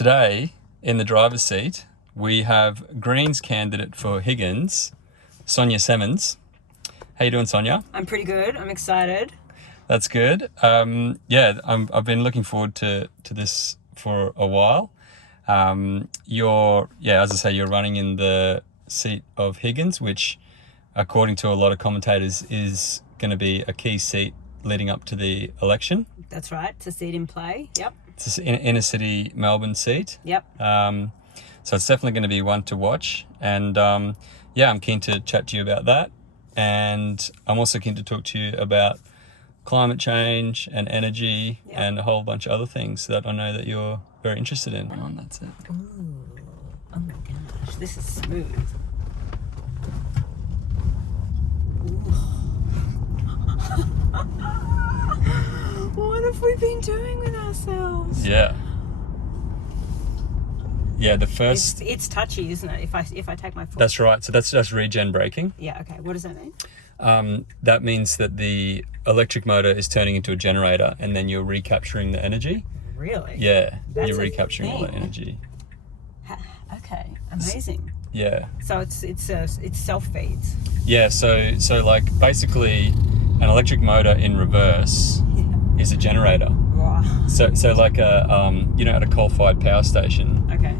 Today, in the driver's seat, we have Greens candidate for Higgins, Sonya Semmens. How you doing, Sonya? I'm pretty good. I'm excited. That's good. I've been looking forward to this for a while. As I say, you're running in the seat of Higgins, which, according to a lot of commentators, is going to be a key seat leading up to the election. That's right. It's a seat in play. Yep. It's an inner city Melbourne seat. Yep. So it's definitely going to be one to watch. And I'm keen to chat to you about that. And I'm also keen to talk to you about climate change and energy and a whole bunch of other things that I know that you're very interested in. And that's it. Ooh. Oh my gosh, this is smooth. What have we been doing with ourselves? Yeah, the first... It's touchy, isn't it? If I take my foot. That's right. So that's just regen braking. Yeah, okay. What does that mean? That means that the electric motor is turning into a generator and then you're recapturing the energy. Really? Yeah, That's you're recapturing all the thing. energy. Okay, amazing. Yeah. So it's self-feeds. Yeah, so like basically an electric motor in reverse is a generator. Wow. So like at a coal-fired power station, Okay.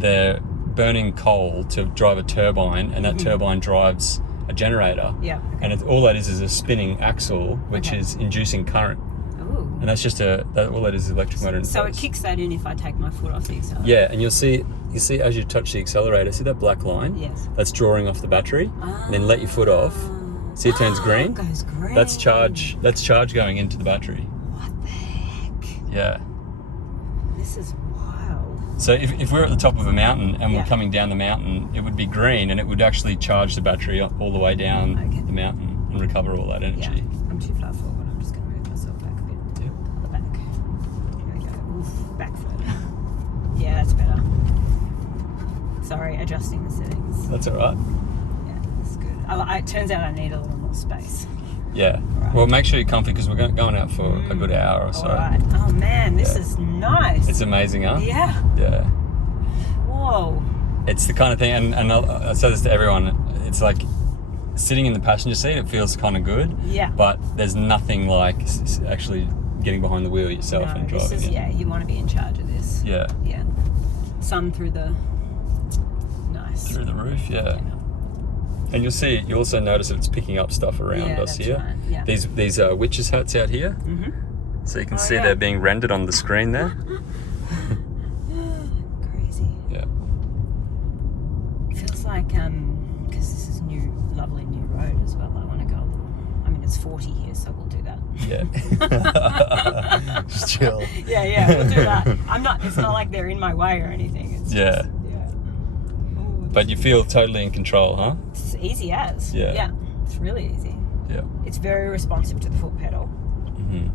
they're burning coal to drive a turbine, and that turbine drives a generator. Yeah. Okay. And all that is a spinning axle, which is inducing current. Ooh. And that's just all that is electric motor in So it reverse. kicks that in if I take my foot off the accelerator. Yeah, and you see as you touch the accelerator, see that black line? Yes. That's drawing off the battery. And then let your foot off. See, it turns green. It goes green. That's charge going into the battery. What the heck? Yeah. This is wild. So if we're at the top of a mountain and we're coming down the mountain, it would be green and it would actually charge the battery all the way down the mountain and recover all that energy. Yeah, I'm too far forward. I'm just going to move myself back a bit. Yep. The back. Here we go. Oof, back further. Yeah, that's better. Sorry, adjusting the settings. That's all right. Yeah, that's good. It turns out I need a little more space. Yeah. Right. Well, make sure you're comfy because we're going out for a good hour or so. All right. Oh man, this is nice. It's amazing, huh? Yeah. Yeah. Whoa. It's the kind of thing, and I say this to everyone, it's like sitting in the passenger seat, it feels kind of good. Yeah. But there's nothing like actually getting behind the wheel yourself and driving it. Yeah, you want to be in charge of this. Yeah. Yeah. Sun through the... Nice. Through the roof, yeah. And you also notice that it's picking up stuff around us here. Right. Yeah. These witches' hats out here. Mm-hmm. So you can see they're being rendered on the screen there. Crazy. Yeah. Feels like, because this is lovely new road as well, I want to go a little... I mean, it's 40 here, so we'll do that. Yeah. Just chill. Yeah, we'll do that. It's not like they're in my way or anything. It's just, But you feel totally in control, huh? It's easy as. Yeah. Yeah, it's really easy. Yeah. It's very responsive to the foot pedal. Mm-hmm.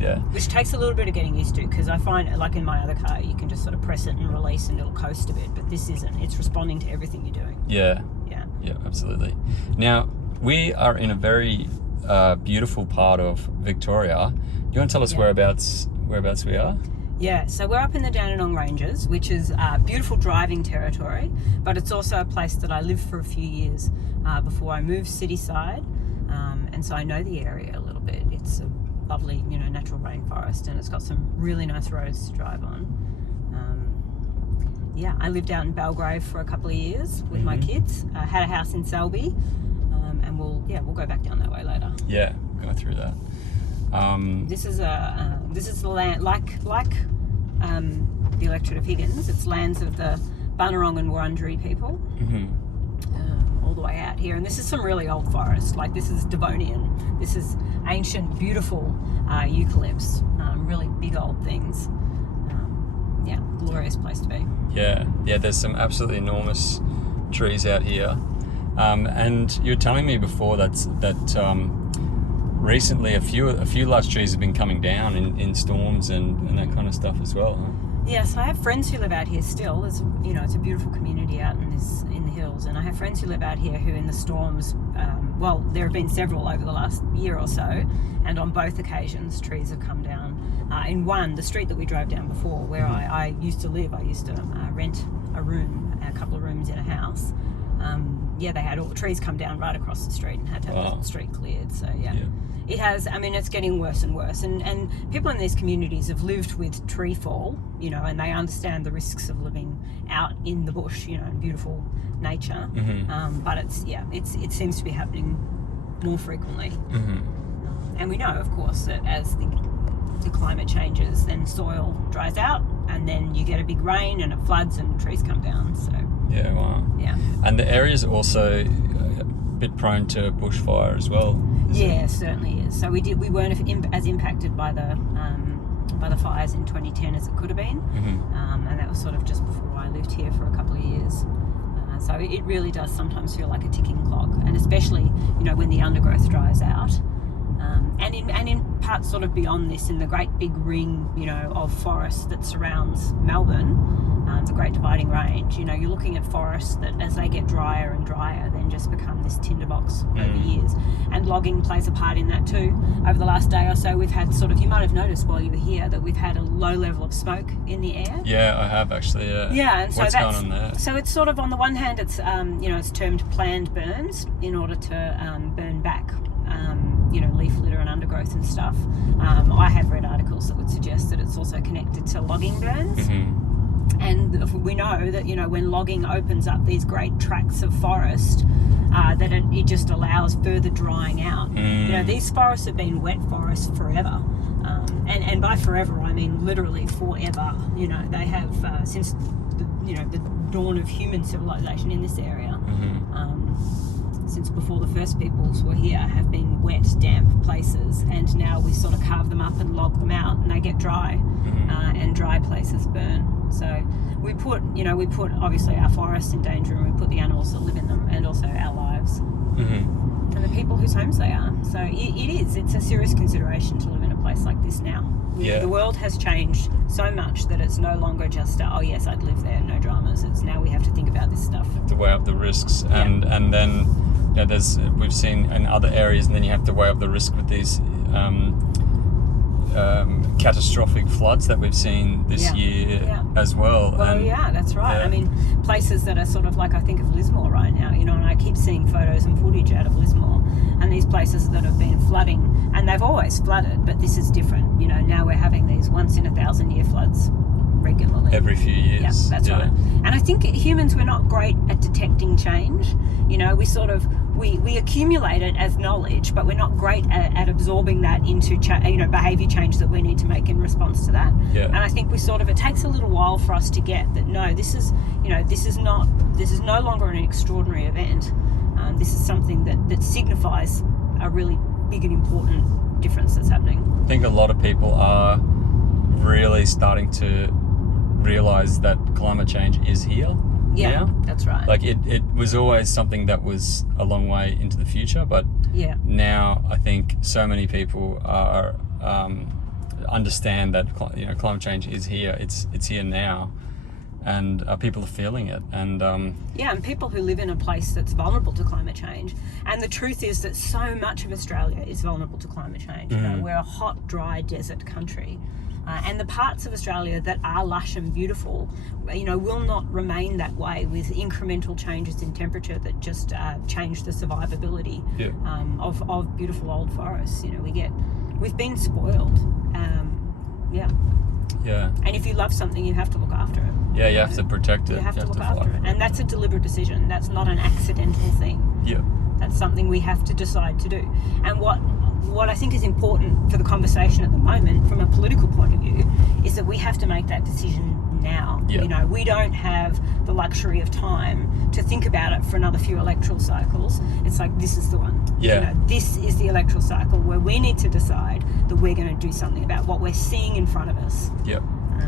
Yeah. Which takes a little bit of getting used to, because I find, like in my other car, you can just sort of press it and release and it'll coast a bit, but this isn't. It's responding to everything you're doing. Yeah. Yeah. Yeah, absolutely. Now, we are in a very beautiful part of Victoria. You want to tell us whereabouts we are? Yeah, so we're up in the Dandenong Ranges, which is beautiful driving territory, but it's also a place that I lived for a few years before I moved city side, and so I know the area a little bit. It's a lovely, natural rainforest, and it's got some really nice roads to drive on. I lived out in Belgrave for a couple of years with my kids. I had a house in Selby, and we'll go back down that way later. Yeah, go through that. This is the land like the electorate of Higgins. It's lands of the Bunurong and Wurundjeri people, all the way out here. And this is some really old forest. Like this is Devonian. This is ancient, beautiful eucalypts. Really big old things. Glorious place to be. Yeah. There's some absolutely enormous trees out here, and you were telling me before that. Recently, a few large trees have been coming down in storms and that kind of stuff as well, huh? Yes, I have friends who live out here still. There's, it's a beautiful community out in the hills, and I have friends who live out here who, in the storms, there have been several over the last year or so, and on both occasions, trees have come down In one, the street that we drove down before, where I used to live, I used to rent a couple of rooms in a house. They had all the trees come down right across the street and had to have the street cleared. So it has. I mean, it's getting worse and worse. And people in these communities have lived with tree fall, and they understand the risks of living out in the bush, in beautiful nature. But it seems to be happening more frequently. And we know, of course, that as the climate changes, then soil dries out, and then you get a big rain and it floods and trees come down. So and the area is also a bit prone to bushfire as well. It certainly is. So we weren't as impacted by the fires in 2010 as it could have been, and that was sort of just before I lived here for a couple of years. So it really does sometimes feel like a ticking clock, and especially when the undergrowth dries out. And in parts sort of beyond this, in the great big ring, of forest that surrounds Melbourne, the Great Dividing Range, you're looking at forests that, as they get drier and drier, then just become this tinderbox over years. And logging plays a part in that too. Over the last day or so, we've had you might have noticed while you were here that we've had a low level of smoke in the air. Yeah, I have actually. And so what's going on there? So it's sort of, on the one hand, it's it's termed planned burns in order to burn back leaf litter and undergrowth and stuff. I have read articles that would suggest that it's also connected to logging burns. And we know that, when logging opens up these great tracts of forest, that it just allows further drying out. These forests have been wet forests forever. And by forever, I mean literally forever. They have, since the dawn of human civilization in this area, since before the first peoples were here, have been wet, damp places, and now we sort of carve them up and log them out, and they get dry, and dry places burn. So we put obviously our forests in danger, and we put the animals that live in them, and also our lives, and the people whose homes they are. So it's a serious consideration to live in a place like this now. The world has changed so much that it's no longer just yes, I'd live there, no dramas. It's now we have to think about this stuff. To weigh up the risks, and then we've seen in other areas, and then you have to weigh up the risk with these catastrophic floods that we've seen this year as well. Well, that's right. I mean, places that are sort of like, I think of Lismore right now, and I keep seeing photos and footage out of Lismore, and these places that have been flooding, and they've always flooded, but this is different. Now we're having these once in 1,000-year floods regularly. Every few years. Yeah, that's right. And I think humans, we're not great at detecting change. We sort of, we accumulate it as knowledge, but we're not great at absorbing that into behaviour change that we need to make in response to that. And I think it takes a little while for us to get that, no, this is no longer an extraordinary event. This is something that signifies a really big and important difference that's happening. I think a lot of people are really starting to realise that climate change is here. Yeah, that's right. Like it was always something that was a long way into the future, but now I think so many people are understand that climate change is here. It's here now, and people are feeling it. And and people who live in a place that's vulnerable to climate change. And the truth is that so much of Australia is vulnerable to climate change. We're a hot, dry desert country. And the parts of Australia that are lush and beautiful, will not remain that way with incremental changes in temperature that just change the survivability of beautiful old forests. We've been spoiled. And if you love something, you have to look after it. Yeah, you have to protect it. You have to look after it. And that's a deliberate decision. That's not an accidental thing. Yeah. That's something we have to decide to do. And what I think is important for the conversation at the moment, from a political point of view, is that we have to make that decision now. We don't have the luxury of time to think about it for another few electoral cycles. It's like, this is the one. This is the electoral cycle where we need to decide that we're going to do something about what we're seeing in front of us.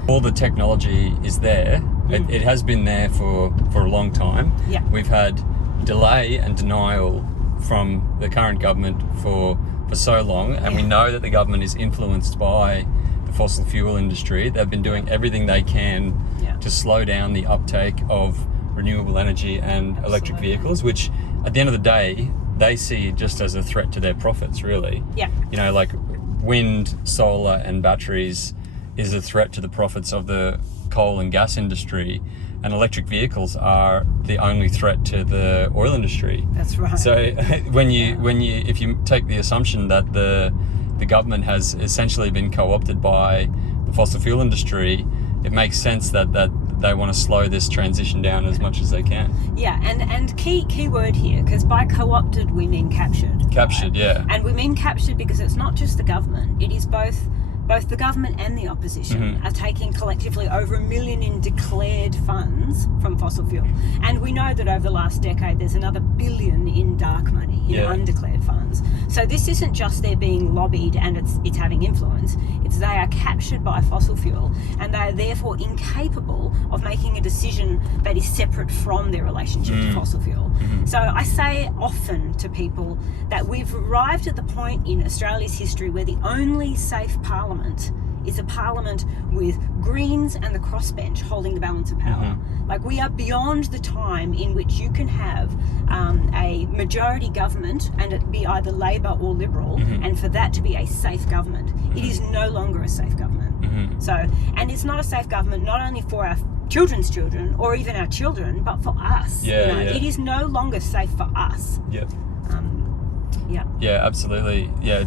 All the technology is there. It has been there for a long time. We've had delay and denial from the current government for so long, and we know that the government is influenced by the fossil fuel industry. They've been doing everything they can to slow down the uptake of renewable energy and electric vehicles, which at the end of the day they see just as a threat to their profits, really. wind, solar, and batteries is a threat to the profits of the coal and gas industry, and electric vehicles are the only threat to the oil industry. That's right. So if you take the assumption that the government has essentially been co-opted by the fossil fuel industry, it makes sense that they want to slow this transition down as much as they can. Yeah, and key word here, because by co-opted we mean captured. Captured, right? yeah. And we mean captured because it's not just the government, it is both the government and the opposition are taking collectively over $1 million in declared funds from fossil fuel. And we know that over the last decade there's another $1 billion in dark money, in undeclared funds. So this isn't just they're being lobbied and it's having influence, it's they are captured by fossil fuel and they are therefore incapable of making a decision that is separate from their relationship to fossil fuel. So I say often to people that we've arrived at the point in Australia's history where the only safe parliament is a parliament with Greens and the crossbench holding the balance of power. Like, we are beyond the time in which you can have a majority government and it be either Labor or Liberal, and for that to be a safe government. It is no longer a safe government. So, and it's not a safe government not only for our children's children or even our children, but for us. It is no longer safe for us. Yeah, absolutely. Yeah,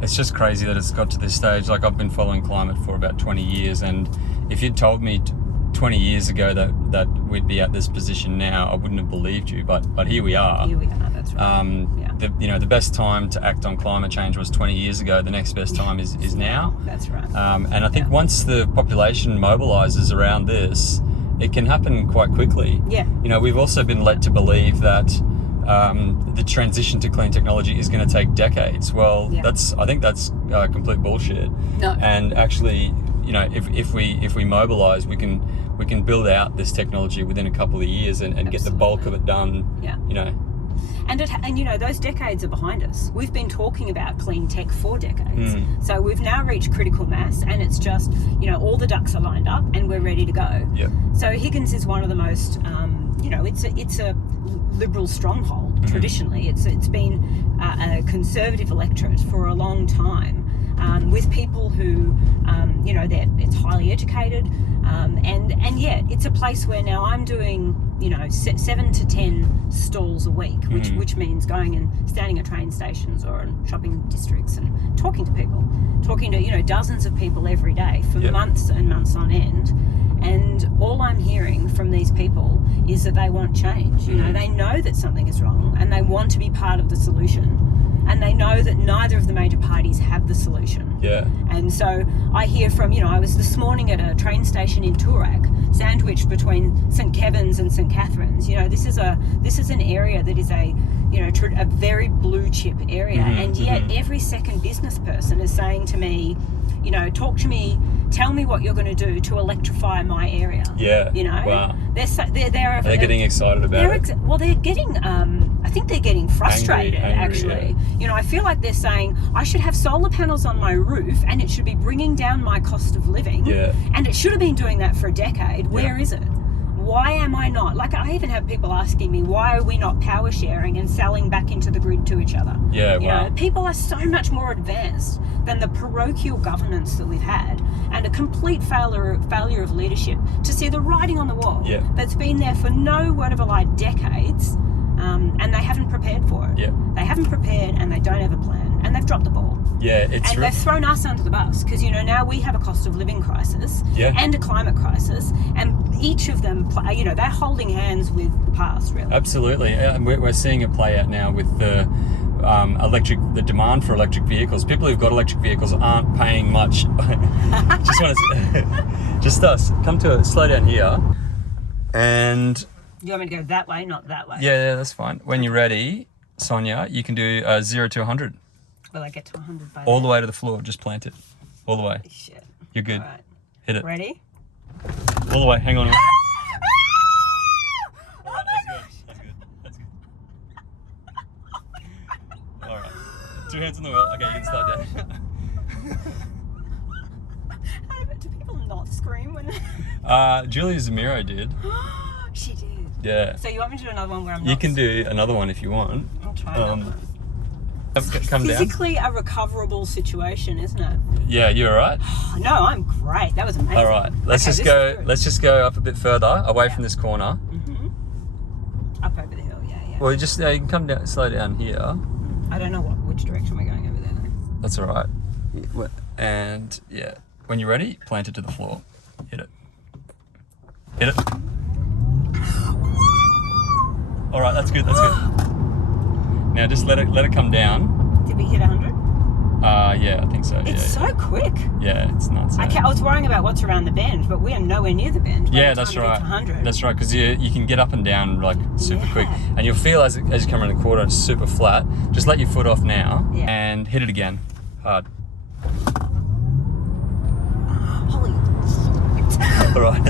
it's just crazy that it's got to this stage. Like, I've been following climate for about 20 years, and if you'd told me 20 years ago that we'd be at this position now, I wouldn't have believed you. But here we are. Here we are. That's right. The best time to act on climate change was 20 years ago. The next best time is now. That's right. And I think once the population mobilises around this, it can happen quite quickly. Yeah. We've also been led to believe that the transition to clean technology is going to take decades. Well, I think that's complete bullshit. No. And actually, if we mobilise, we can build out this technology within a couple of years and get the bulk of it done. Yeah. And those decades are behind us. We've been talking about clean tech for decades. So we've now reached critical mass, and it's just, all the ducks are lined up and we're ready to go. Yep. So Higgins is one of the most, it's a Liberal stronghold. Traditionally, it's been a conservative electorate for a long time, with people who, it's highly educated, and yet it's a place where now I'm doing 7 to 10 stalls a week, which means going and standing at train stations or in shopping districts and talking to people, talking to dozens of people every day for months and months on end. And all I'm hearing from these people is that they want change. They know that something is wrong and they want to be part of the solution. And they know that neither of the major parties have the solution. Yeah. And so I hear from, I was this morning at a train station in Toorak, sandwiched between St Kevin's and St Catherine's. This is an area that is a very blue chip area, and yet every second business person is saying to me, talk to me, tell me what you're going to do to electrify my area. Yeah. Wow. They're getting excited about it. They're getting, I think they're getting frustrated, angry, actually. Yeah. I feel like they're saying, I should have solar panels on my roof and it should be bringing down my cost of living. Yeah. And it should have been doing that for a decade. Where is it? Why am I not? Like, I even have people asking me, why are we not power sharing and selling back into the grid to each other? Yeah, wow. People are so much more advanced than the parochial governance that we've had, and a complete failure of leadership to see the writing on the wall that's been there for no word of a lie decades, and they haven't prepared for it. Yeah. They haven't prepared and they don't have a plan, and they've dropped the ball. Yeah, and they've thrown us under the bus because now we have a cost of living crisis and a climate crisis, and each of them, they're holding hands with the past, really. Absolutely, we're seeing it play out now with the the demand for electric vehicles. People who've got electric vehicles aren't paying much. Just us. Come to slow down here, and you want me to go that way, not that way? Yeah, that's fine. When you're ready, Sonya, you can do 0 to 100. Will I get to 100 by all the way to the floor? Just plant it. All the way. Shit. You're good. All right. Hit it. Ready? All the way. Hang on. Oh Alright, that's good. Alright. 2 hands on the wheel. Okay, you can start down. Do people not scream when... Julia Zamiro did. She did? Yeah. So you want me to do another one where I'm not... You can do another one if you want. I'll try another one. Come down. Physically a recoverable situation, isn't it? Yeah, you all right? No, I'm great. That was amazing. All right, let's just go up a bit further, away from this corner. Up over the hill, yeah. Well, you can come down, slow down here. I don't know which direction we're going over there though. That's all right. And yeah, when you're ready, plant it to the floor. Hit it. Hit it. All right, that's good. Now just let it come down. Did we hit 100? Yeah, I think so. It's so quick. Yeah, it's nuts. I was worrying about what's around the bend, but we are nowhere near the bend. Yeah, that's right. 100. That's right, because you can get up and down like super Yeah. quick, and you'll feel as you come around the corner, it's super flat. Just let your foot off now, Yeah. and hit it again, hard. Holy shit. All right.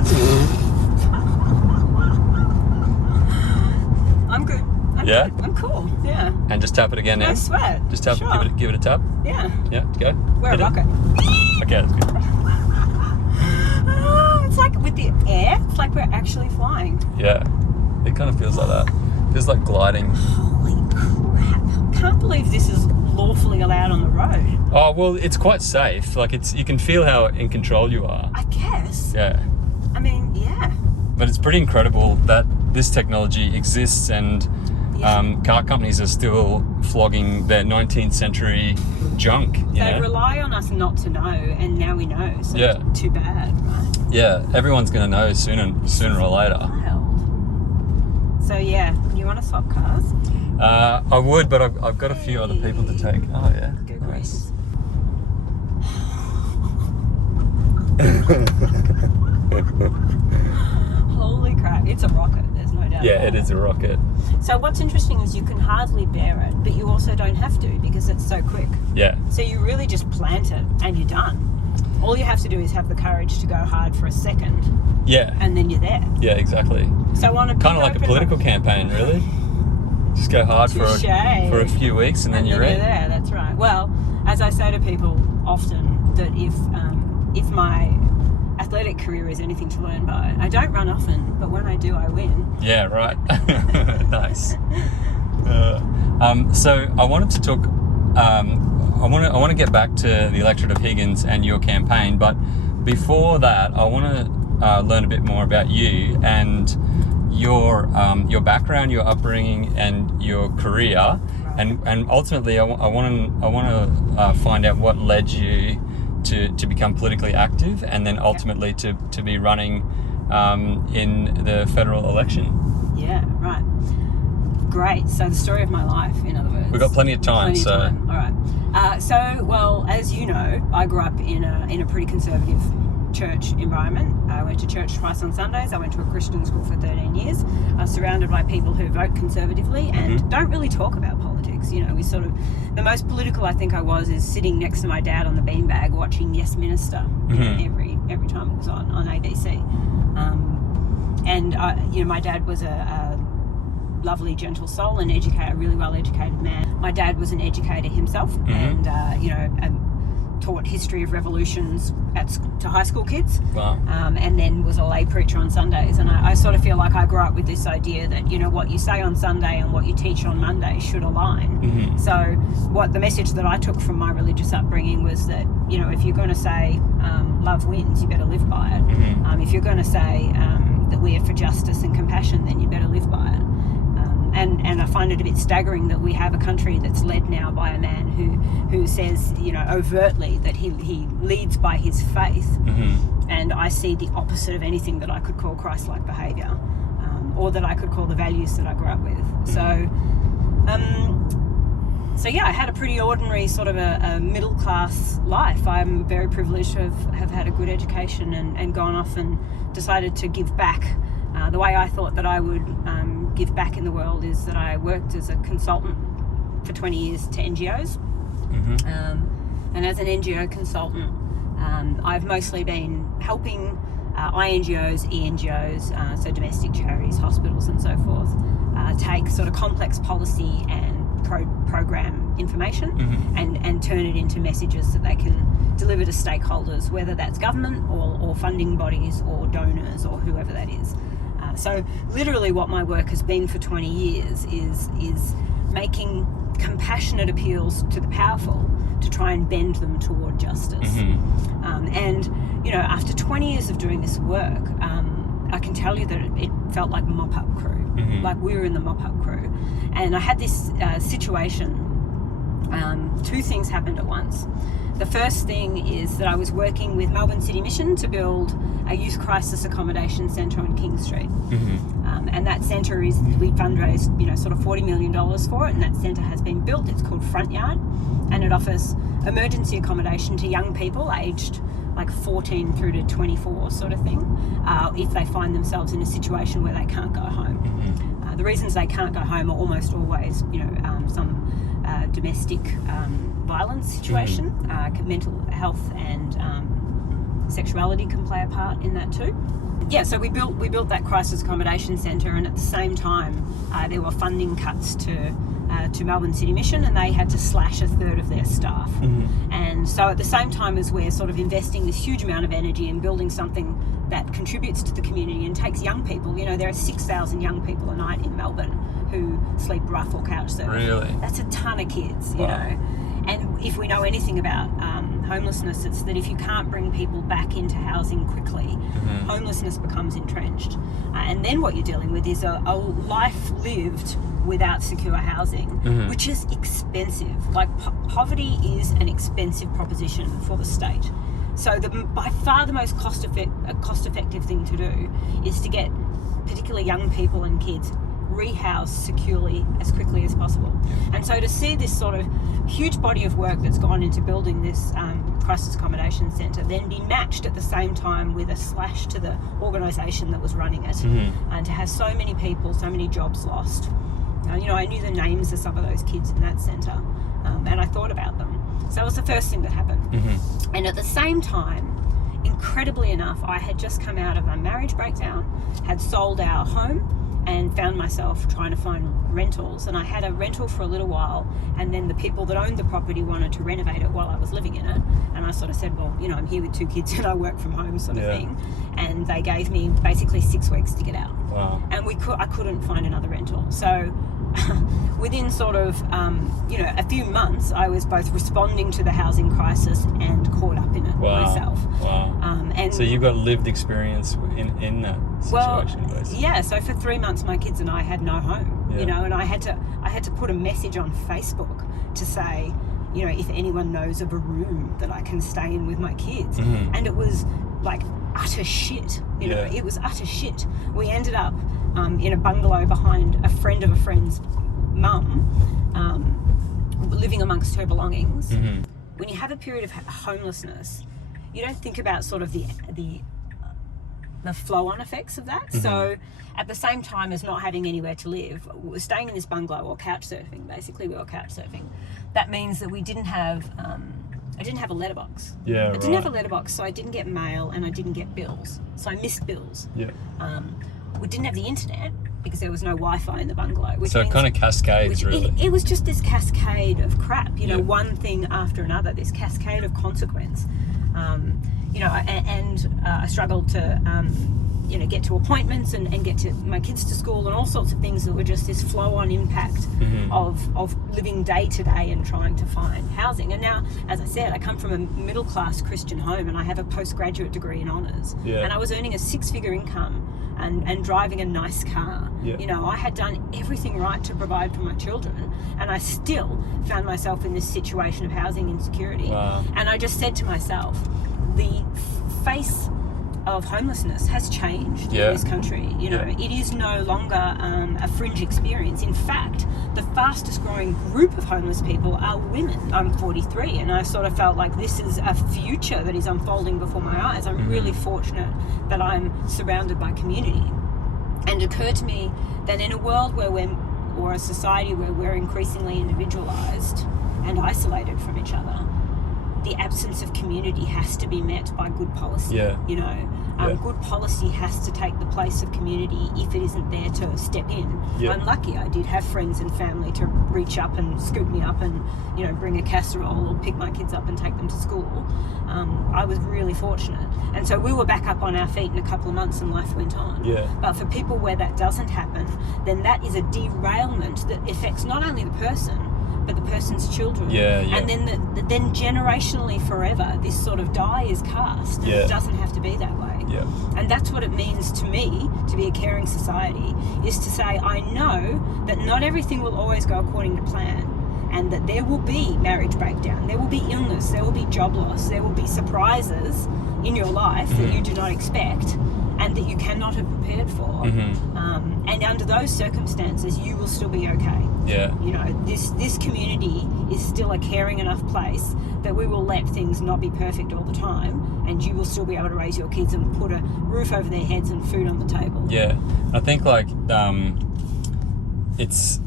I'm good. Yeah? I'm cool. Yeah. And just tap it again now. No sweat. Just tap. Sure. Give it a tap. Yeah. Yeah. Go. We're Hit a it. rocket. Okay, that's good. Oh, it's like with the air, it's like we're actually flying. Yeah. It kind of feels like that. Feels like gliding. Holy crap. Can't believe this is lawfully allowed on the road. Oh well, it's quite safe. Like you can feel how in control you are. I guess. Yeah. I mean, yeah. But it's pretty incredible that this technology exists, and Yeah. car companies are still flogging their 19th century junk. You They know? rely on us not to know, and now we know. So Yeah. it's too bad, right? Yeah, everyone's gonna know sooner or later. Wild. So yeah, you want to swap cars? I would, but I've got a few other people to take. Oh yeah, Go nice. Holy crap, it's a rocket, there's no doubt. Yeah, about it is a rocket. So what's interesting is you can hardly bear it, but you also don't have to because it's so quick. Yeah, So you really just plant it and you're done. All you have to do is have the courage to go hard for a second yeah, and then you're there. yeah, exactly. So on a Kind of like a political campaign, really. Just go hard for a few weeks, and then you're in. there. That's right. Well, as I say to people often, that if my athletic career is anything to learn by, I don't run often, but when I do, I win. Yeah, right. Nice. So I wanted to talk. I want to get back to the electorate of Higgins and your campaign, but before that, I want to learn a bit more about you and your background, your upbringing, and your career, and ultimately, I want to find out what led you to become politically active, and then ultimately to be running in the federal election. Yeah, right. Great. So the story of my life, in other words. We've got plenty of time. All right. So, well, as you know, I grew up in a pretty conservative church environment. I went to church twice on Sundays. I went to a Christian school for 13 years. I was surrounded by people who vote conservatively and don't really talk about politics. You know, we sort of, the most political I think I was is sitting next to my dad on the beanbag watching Yes Minister every time it was on ABC. My dad was a lovely, gentle soul, and a really well-educated man. My dad was an educator himself, and taught history of revolutions to high school kids. Wow. And then was a lay preacher on Sundays. And I sort of feel like I grew up with this idea that, you know, what you say on Sunday and what you teach on Monday should align. So what the message that I took from my religious upbringing was that, you know, if you're going to say love wins, you better live by it. If you're going to say that we are for justice and compassion, then you better live by it. And I find it a bit staggering that we have a country that's led now by a man who says, you know, overtly that he leads by his faith. And I see the opposite of anything that I could call Christ-like behaviour, or that I could call the values that I grew up with. So yeah, I had a pretty ordinary sort of a middle-class life. I'm very privileged to have had a good education and gone off and decided to give back. The way I thought that I would give back in the world is that I worked as a consultant for 20 years to NGOs. And as an NGO consultant, I've mostly been helping INGOs, ENGOs, so domestic charities, hospitals and so forth, take sort of complex policy and program information and turn it into messages that they can deliver to stakeholders, whether that's government or funding bodies or donors or whoever that is. So literally what my work has been for 20 years is making compassionate appeals to the powerful to try and bend them toward justice. And, you know, after 20 years of doing this work, I can tell you that it felt like mop-up crew. Like we were in the mop-up crew. And I had this situation. Two things happened at once. The first thing is that I was working with Melbourne City Mission to build a youth crisis accommodation centre on King Street. And that centre we fundraised, you know, sort of $40 million for it, and that centre has been built. It's called Front Yard, and it offers emergency accommodation to young people aged like 14 through to 24 sort of thing, if they find themselves in a situation where they can't go home. The reasons they can't go home are almost always, you know, some domestic violence situation, mental health and sexuality can play a part in that too. Yeah, so we built that crisis accommodation centre, and at the same time there were funding cuts to Melbourne City Mission, and they had to slash a third of their staff. And so at the same time as we're sort of investing this huge amount of energy in building something that contributes to the community and takes young people, you know, there are 6,000 young people a night in Melbourne who sleep rough or couch surf. Really? That's a ton of kids, you know. And if we know anything about homelessness, it's that if you can't bring people back into housing quickly, homelessness becomes entrenched. And then what you're dealing with is a life lived without secure housing, which is expensive. Like poverty is an expensive proposition for the state. So by far the most cost-effective thing to do is to get particularly young people and kids rehoused securely as quickly as possible. And so to see this sort of huge body of work that's gone into building this crisis accommodation centre then be matched at the same time with a slash to the organisation that was running it, and to have so many people, so many jobs lost. You know, I knew the names of some of those kids in that centre, and I thought about them. So that was the first thing that happened. And at the same time, incredibly enough, I had just come out of a marriage breakdown, had sold our home, and found myself trying to find rentals. And I had a rental for a little while, and then the people that owned the property wanted to renovate it while I was living in it. And I sort of said, well, you know, I'm here with 2 kids and I work from home sort of thing. And they gave me basically 6 weeks to get out. Wow. And I couldn't find another rental. So within sort of, you know, a few months, I was both responding to the housing crisis and caught up in it myself. Wow. And so you've got lived experience in that situation, basically. Yeah. So for 3 months, my kids and I had no home, you know, and I had to put a message on Facebook to say, you know, if anyone knows of a room that I can stay in with my kids. And it was like utter shit, you know, it was utter shit. We ended up in a bungalow behind a friend of a friend's mum, living amongst her belongings. When you have a period of homelessness, you don't think about sort of the flow-on effects of that. So at the same time as not having anywhere to live, we're staying in this bungalow or couch surfing. Basically, we were couch surfing. That means that we didn't have I didn't have a letterbox. I didn't have a letterbox, so I didn't get mail and I didn't get bills. So I missed bills. We didn't have the internet because there was no Wi-Fi in the bungalow. So it kind of cascades, really. It was just this cascade of crap, you know, one thing after another, this cascade of consequence. You know, and I struggled to, you know, get to appointments and get to my kids to school and all sorts of things that were just this flow-on impact of living day to day and trying to find housing. And now, as I said, I come from a middle-class Christian home and I have a postgraduate degree in honours. And I was earning a 6-figure income and driving a nice car. You know, I had done everything right to provide for my children, and I still found myself in this situation of housing insecurity. And I just said to myself, the face of homelessness has changed in this country. You know, it is no longer a fringe experience. In fact, the fastest growing group of homeless people are women. I'm 43 and I sort of felt like this is a future that is unfolding before my eyes. I'm really fortunate that I'm surrounded by community. And it occurred to me that in a world or a society where we're increasingly individualized and isolated from each other, the absence of community has to be met by good policy. Yeah. You know, good policy has to take the place of community if it isn't there to step in. Yeah. I'm lucky I did have friends and family to reach up and scoop me up and, you know, bring a casserole or pick my kids up and take them to school. I was really fortunate. And so we were back up on our feet in a couple of months and life went on. Yeah. But for people where that doesn't happen, then that is a derailment that affects not only the person, but the person's children. Yeah, yeah. And then generationally forever, this sort of die is cast. And it doesn't have to be that way. Yeah. And that's what it means to me to be a caring society, is to say, I know that not everything will always go according to plan, and that there will be marriage breakdown, there will be illness, there will be job loss, there will be surprises in your life that you do not expect and that you cannot have prepared for. And under those circumstances, you will still be okay. Yeah. You know, this community is still a caring enough place that we will let things not be perfect all the time, and you will still be able to raise your kids and put a roof over their heads and food on the table. Yeah. I think like it's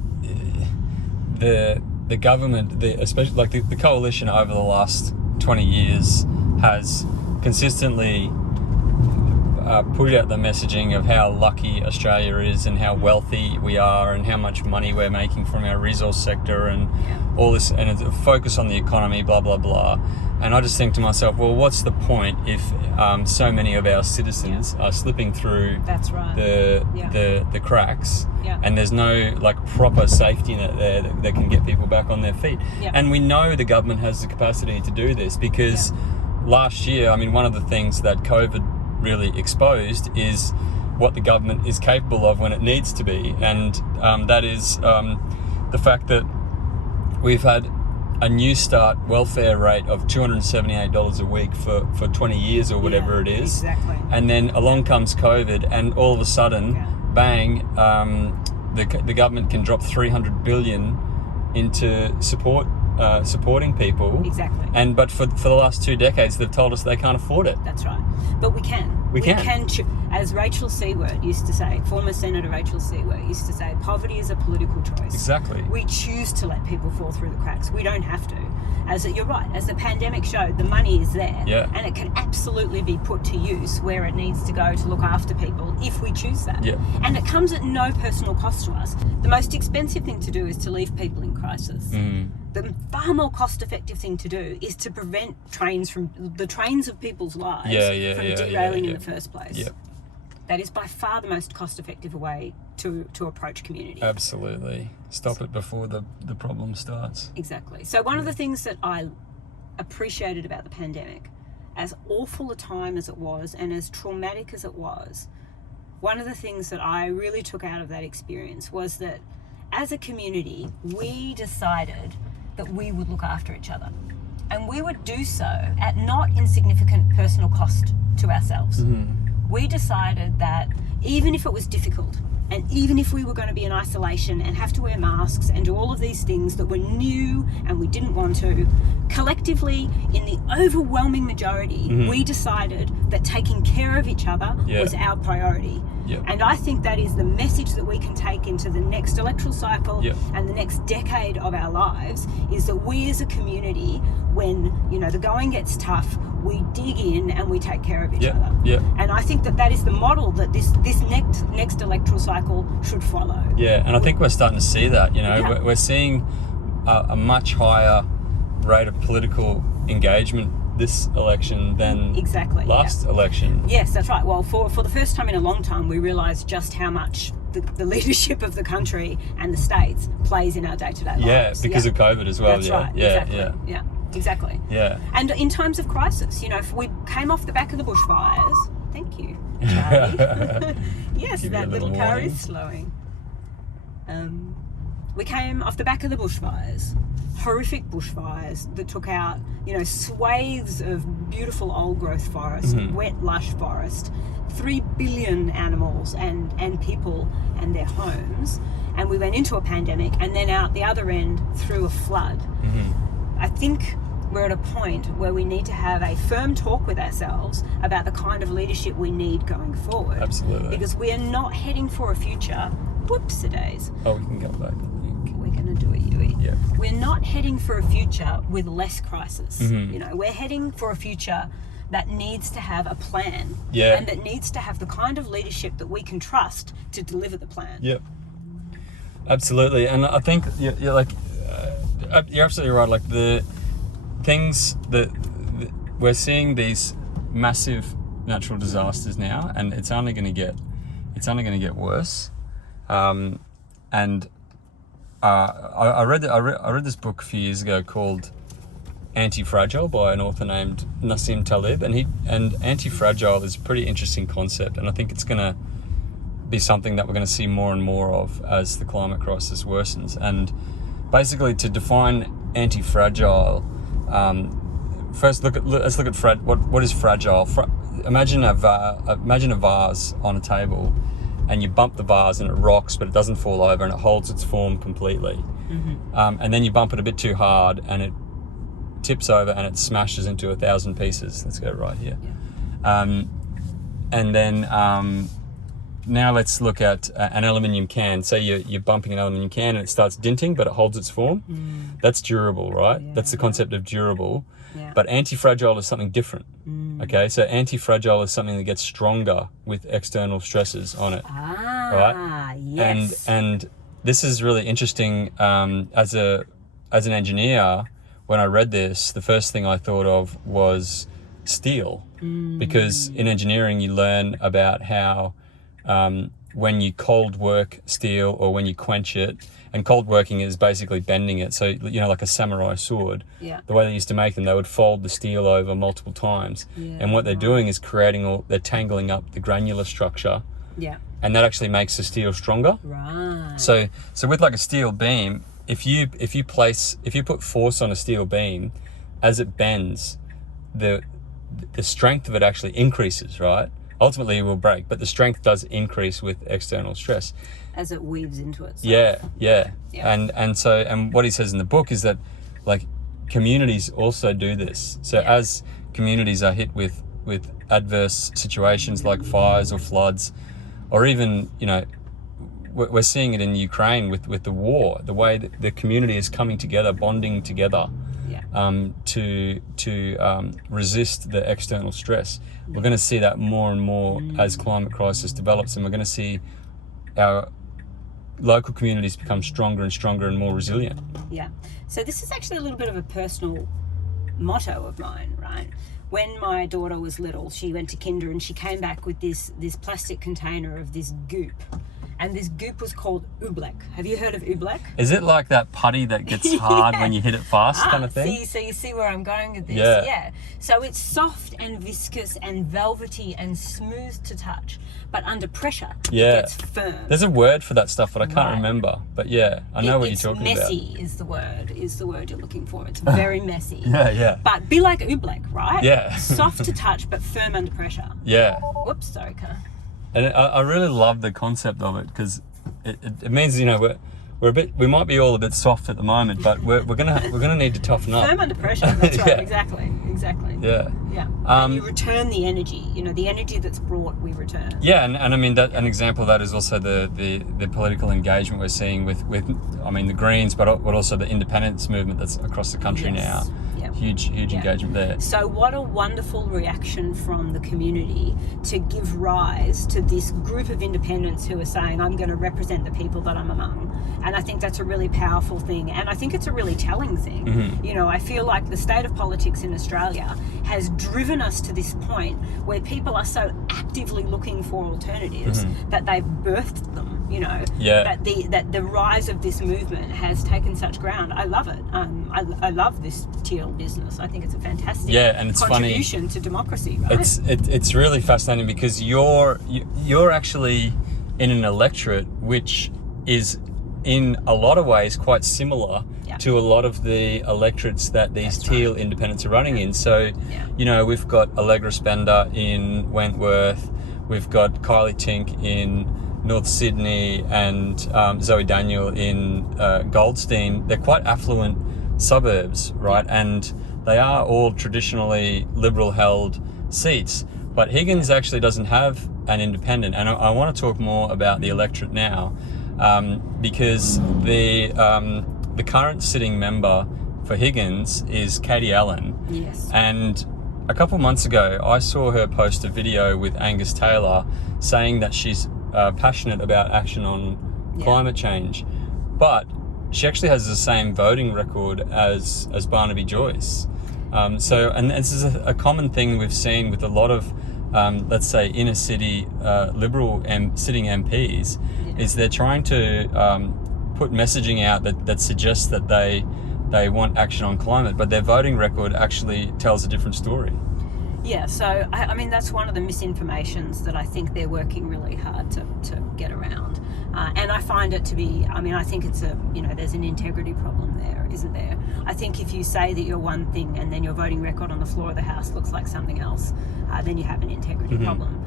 the government, especially like the coalition over the last 20 years has consistently put out the messaging of how lucky Australia is and how wealthy we are and how much money we're making from our resource sector and all this, and it's a focus on the economy, blah, blah, blah. And I just think to myself, well, what's the point if so many of our citizens are slipping through the cracks and there's no like proper safety net there that can get people back on their feet? And we know the government has the capacity to do this because last year, I mean, one of the things that COVID really exposed is what the government is capable of when it needs to be, and that is the fact that we've had a New Start welfare rate of $278 a week for 20 years or whatever it is. Exactly. And then along comes COVID, and all of a sudden, bang, the government can drop $300 billion into supporting people. Exactly. But for the last 2 decades, they've told us they can't afford it. That's right. But we can. We can. As Rachel Seward used to say, former Senator Rachel Seward used to say, poverty is a political choice. Exactly. We choose to let people fall through the cracks. We don't have to. You're right, as the pandemic showed, the money is there. Yeah. And it can absolutely be put to use where it needs to go to look after people if we choose that. Yeah. And it comes at no personal cost to us. The most expensive thing to do is to leave people in crisis. The far more cost-effective thing to do is to prevent the trains of people's lives from derailing in the first place. Yeah. That is by far the most cost-effective way to approach community. Absolutely. Stop it before the problem starts. Exactly. So one of the things that I appreciated about the pandemic, as awful a time as it was and as traumatic as it was, one of the things that I really took out of that experience was that as a community, we decided that we would look after each other. And we would do so at not insignificant personal cost to ourselves. We decided that even if it was difficult, and even if we were going to be in isolation and have to wear masks and do all of these things that were new and we didn't want to, collectively, in the overwhelming majority, we decided that taking care of each other was our priority. And I think that is the message that we can take into the next electoral cycle and the next decade of our lives, is that we as a community, when the going gets tough, we dig in and we take care of each other. And I think that is the model that this next electoral cycle should follow. Yeah, and I think we're starting to see that. We're seeing a much higher rate of political engagement this election than last election. Yes, that's right. Well, for the first time in a long time, we realised just how much the leadership of the country and the states plays in our day-to-day lives. Yeah, because of COVID as well. That's right. Exactly. Yeah. And in times of crisis, if we came off the back of the bushfires, thank you, Charlie. Yes, that little car is slowing. We came off the back of the bushfires, horrific bushfires that took out, swathes of beautiful old growth forest, wet, lush forest, 3 billion animals and people and their homes. And we went into a pandemic and then out the other end through a flood. I think we're at a point where we need to have a firm talk with ourselves about the kind of leadership we need going forward. Absolutely. Because we are not heading for a future, whoopsie-days. Oh, we can go back, I think. We going to do it, Yui. Yeah. We're not heading for a future with less crisis. Mm-hmm. You know, we're heading for a future that needs to have a plan. Yeah. And that needs to have the kind of leadership that we can trust to deliver the plan. Yep. Absolutely. And I think you're like, you're absolutely right. Like the things that we're seeing these massive natural disasters now, and it's only going to get worse. And I read this book a few years ago called Anti-Fragile by an author named Nassim Taleb, and anti-fragile is a pretty interesting concept, and I think it's going to be something that we're going to see more and more of as the climate crisis worsens. And basically, to define anti-fragile, first let's look at what is fragile. Imagine a vase on a table, and you bump the vase and it rocks, but it doesn't fall over and it holds its form completely. Mm-hmm. And then you bump it a bit too hard and it tips over and it smashes into 1,000 pieces. Let's go right here. Yeah. And then now let's look at an aluminium can. Say you're bumping an aluminium can and it starts dinting, but it holds its form. That's durable, right? Yeah. That's the concept of durable. Yeah. But anti-fragile is something different. Okay, so anti-fragile is something that gets stronger with external stresses on it. Right? Yes. And this is really interesting. As an engineer, when I read this, the first thing I thought of was steel, because in engineering you learn about how when you cold work steel or when you quench it, and cold working is basically bending it. So, you know, like a samurai sword, the way they used to make them, they would fold the steel over multiple times. Yeah. And what they're doing is they're tangling up the granular structure. Yeah. And that actually makes the steel stronger. Right. So with like a steel beam, if you put force on a steel beam, as it bends, the strength of it actually increases, right? Ultimately it will break, but the strength does increase with external stress as it weaves into itself. Yeah. And what he says in the book is that like communities also do this. So as communities are hit with adverse situations like fires or floods, or even, you know, we're seeing it in Ukraine with the war, the way that the community is coming together, bonding together to resist the external stress. We're going to see that more and more as climate crisis develops, and we're going to see our local communities become stronger and stronger and more resilient. Yeah. So this is actually a little bit of a personal motto of mine, right? When my daughter was little, she went to kinder and she came back with this plastic container of this goop. And this goop was called oobleck. Have you heard of oobleck? Is it like that putty that gets hard when you hit it fast kind of thing? So you see where I'm going with this? Yeah. So it's soft and viscous and velvety and smooth to touch, but under pressure, it gets firm. There's a word for that stuff, but I can't remember. But I know what you're talking about. Messy is the word you're looking for. It's very messy. Yeah. But be like oobleck, right? Yeah. Soft to touch, but firm under pressure. Yeah. Whoops, sorry, car. And I really love the concept of it, because it means, you know, we might be all a bit soft at the moment, but we're gonna need to toughen up. Firm under pressure. That's right. Exactly. Yeah. And you return the energy. You know, the energy that's brought, we return. Yeah, and I mean that an example of that is also the political engagement we're seeing with I mean the Greens, but also the independence movement that's across the country now. Yep. Huge engagement there. So what a wonderful reaction from the community to give rise to this group of independents who are saying, I'm going to represent the people that I'm among. And I think that's a really powerful thing. And I think it's a really telling thing. Mm-hmm. You know, I feel like the state of politics in Australia has driven us to this point where people are so actively looking for alternatives that they've birthed them, you know. Yeah. That the rise of this movement has taken such ground. I love it. I love this teal business. I think it's a fantastic and it's contribution funny. To democracy, right? It's really fascinating, because you're actually in an electorate which is in a lot of ways quite similar to a lot of the electorates that these teal independents are running in. So, you know, we've got Allegra Spender in Wentworth, we've got Kylie Tink in North Sydney, and Zoe Daniel in Goldstein. They're quite affluent suburbs, right? And they are all traditionally Liberal held seats. But Higgins actually doesn't have an independent, and I want to talk more about the electorate now, because the the current sitting member for Higgins is Katie Allen. Yes. And a couple months ago, I saw her post a video with Angus Taylor saying that she's passionate about action on climate change, but she actually has the same voting record as Barnaby Joyce. And this is a common thing we've seen with a lot of, let's say, inner city Liberal sitting MPs, is they're trying to put messaging out that suggests that they want action on climate, but their voting record actually tells a different story. Yeah, so I mean that's one of the misinformations that I think they're working really hard to get around, and I find it to be. I mean, I think it's there's an integrity problem there, isn't there? I think if you say that you're one thing and then your voting record on the floor of the House looks like something else, then you have an integrity problem.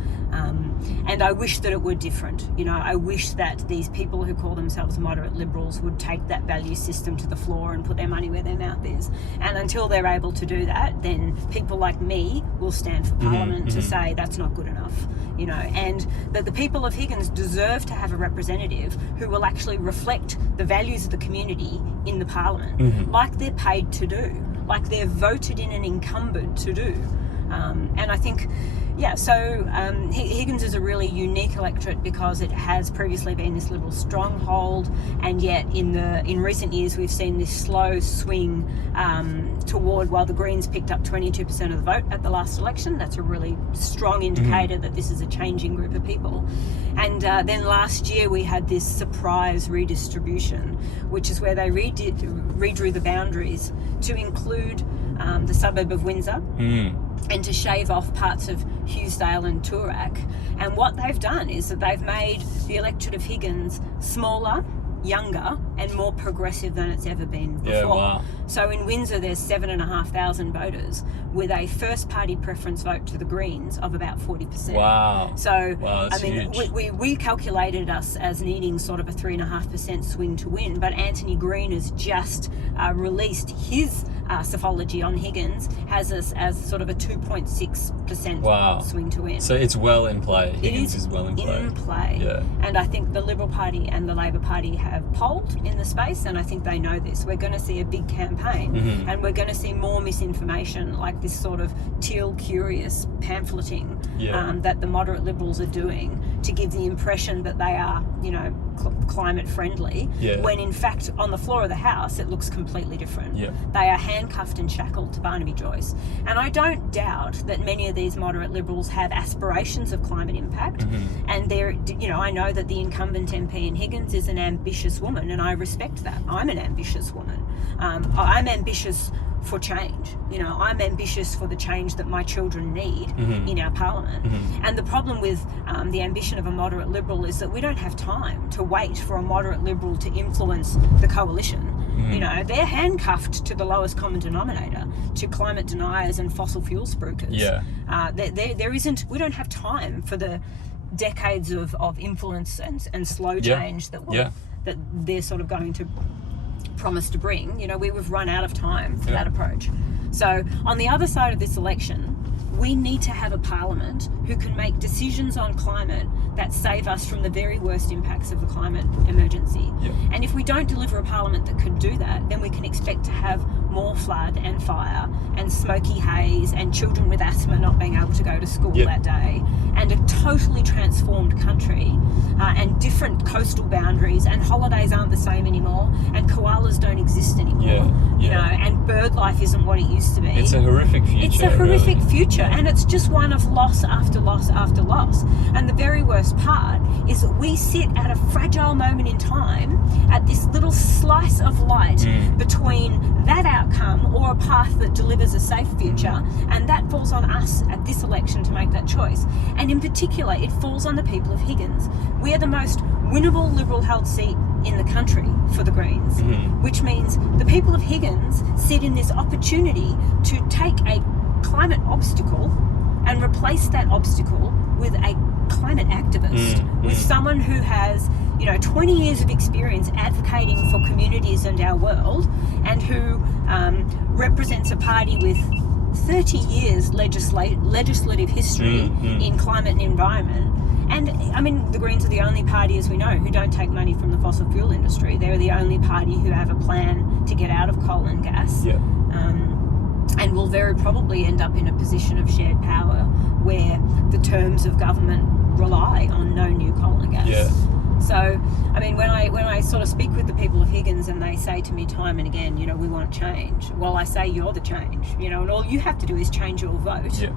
And I wish that it were different. I wish that these people who call themselves moderate Liberals would take that value system to the floor and put their money where their mouth is. And until they're able to do that, then people like me will stand for Parliament to say that's not good enough. And that the people of Higgins deserve to have a representative who will actually reflect the values of the community in the Parliament, like they're paid to do, like they're voted in and incumbent to do. And I think, Higgins is a really unique electorate because it has previously been this Liberal stronghold, and yet in recent years we've seen this slow swing toward, while the Greens picked up 22% of the vote at the last election. That's a really strong indicator that this is a changing group of people. And then last year we had this surprise redistribution, which is where they redrew the boundaries to include the suburb of Windsor and to shave off parts of Hughesdale and Toorak. And what they've done is that they've made the electorate of Higgins smaller, younger, and more progressive than it's ever been before. Yeah, wow. So in Windsor there's 7,500 voters with a first party preference vote to the Greens of about 40%. Wow. So that's huge. we calculated us as needing sort of a 3.5% swing to win, but Anthony Green has just released his psephology on Higgins, has us as sort of a 2.6% swing to win. So it's well in play. Higgins is well in play. Yeah. And I think the Liberal Party and the Labor Party have polled in the space, and I think they know this. We're going to see a big campaign, and we're going to see more misinformation, like this sort of teal curious pamphleting that the moderate Liberals are doing to give the impression that they are, climate friendly, when in fact on the floor of the House it looks completely different. They are handcuffed and shackled to Barnaby Joyce, and I don't doubt that many of these moderate Liberals have aspirations of climate impact, and they're, I know that the incumbent MP in Higgins is an ambitious woman, and I respect that. I'm an ambitious woman. I'm ambitious for change. I'm ambitious for the change that my children need in our Parliament. And the problem with the ambition of a moderate Liberal is that we don't have time to wait for a moderate Liberal to influence the coalition. They're handcuffed to the lowest common denominator, to climate deniers and fossil fuel spruikers. We don't have time for the decades of influence and slow change that they're sort of going to promise to bring. We've run out of time for that approach. So on the other side of this election, we need to have a Parliament who can make decisions on climate that save us from the very worst impacts of the climate emergency. And if we don't deliver a Parliament that could do that, then we can expect to have more flood and fire and smoky haze and children with asthma not being able to go to school that day, and a totally transformed country, and different coastal boundaries, and holidays aren't the same anymore, and koalas don't exist anymore. And bird life isn't what it used to be. It's a horrific future. It's a horrific future, and it's just one of loss after loss after loss. And the very worst part is that we sit at a fragile moment in time at this little slice of light between that outcome or a path that delivers a safe future, and that falls on us at this election to make that choice. And in particular, it falls on the people of Higgins. We are the most winnable Liberal held seat in the country for the Greens, which means the people of Higgins sit in this opportunity to take a climate obstacle and replace that obstacle with a climate activist, with someone who has 20 years of experience advocating for communities and our world, and who represents a party with 30 years legislative history in climate and environment. And I mean, the Greens are the only party, as we know, who don't take money from the fossil fuel industry. They're the only party who have a plan to get out of coal and gas. Yeah. And will very probably end up in a position of shared power where the terms of government rely on no new coal and gas. Yeah. So, I mean, when I sort of speak with the people of Higgins and they say to me time and again, you know, we want change. Well, I say you're the change, you know, and all you have to do is change your vote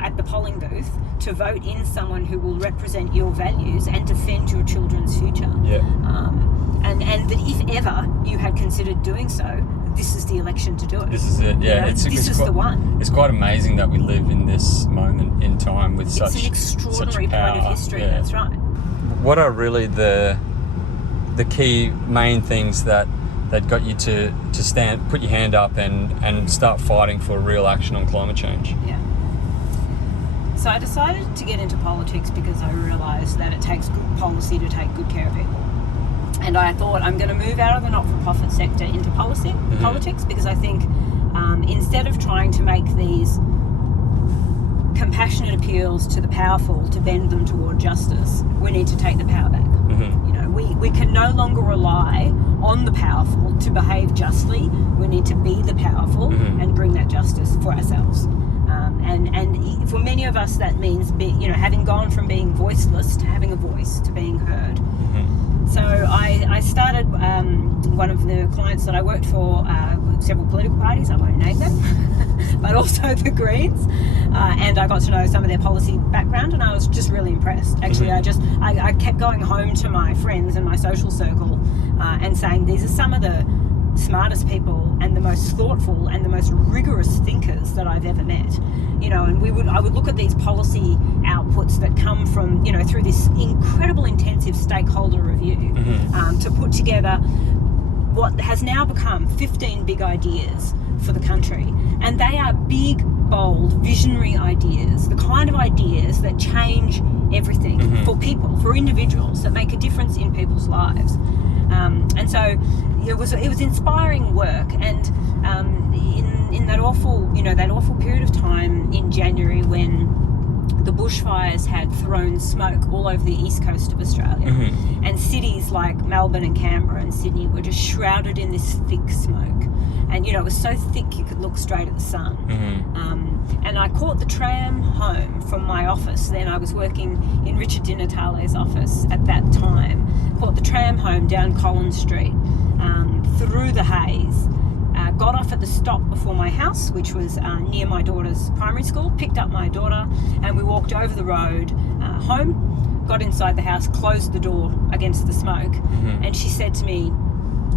at the polling booth to vote in someone who will represent your values and defend your children's future. Yeah. And that if ever you had considered doing so, this is the election to do it. This is it. Yeah. You know, this is the one. It's quite amazing that we live in this moment in time with It's an extraordinary point of history. Yeah. That's right. What are really the key main things that got you to stand, put your hand up and start fighting for real action on climate change? Yeah. So I decided to get into politics because I realised that it takes good policy to take good care of people. And I thought I'm going to move out of the not-for-profit sector into politics because I think instead of trying to make these compassionate appeals to the powerful to bend them toward justice, we need to take the power back. You know, we can no longer rely on the powerful to behave justly. We need to be the powerful and bring that justice for ourselves. And for many of us, that means having gone from being voiceless to having a voice to being heard. So I started, one of the clients that I worked for, several political parties, I won't name them, but also the Greens, and I got to know some of their policy background, and I was just really impressed. Actually, I kept going home to my friends and my social circle and saying, these are some of the smartest people and the most thoughtful and the most rigorous thinkers that I've ever met. You know, and I would look at these policy outputs that come from, you know, through this incredible intensive stakeholder review to put together what has now become 15 big ideas for the country. And they are big, bold, visionary ideas, the kind of ideas that change everything for people, for individuals, that make a difference in people's lives. And so it was inspiring work. And in that awful period of time in January when the bushfires had thrown smoke all over the east coast of Australia, and cities like Melbourne and Canberra and Sydney were just shrouded in this thick smoke. And, you know, it was so thick you could look straight at the sun. And I caught the tram home from my office. Then I was working in Richard Di Natale's office at that time. Caught the tram home down Collins Street, through the haze. Got off at the stop before my house, which was near my daughter's primary school, picked up my daughter, and we walked over the road home, got inside the house, closed the door against the smoke, and she said to me,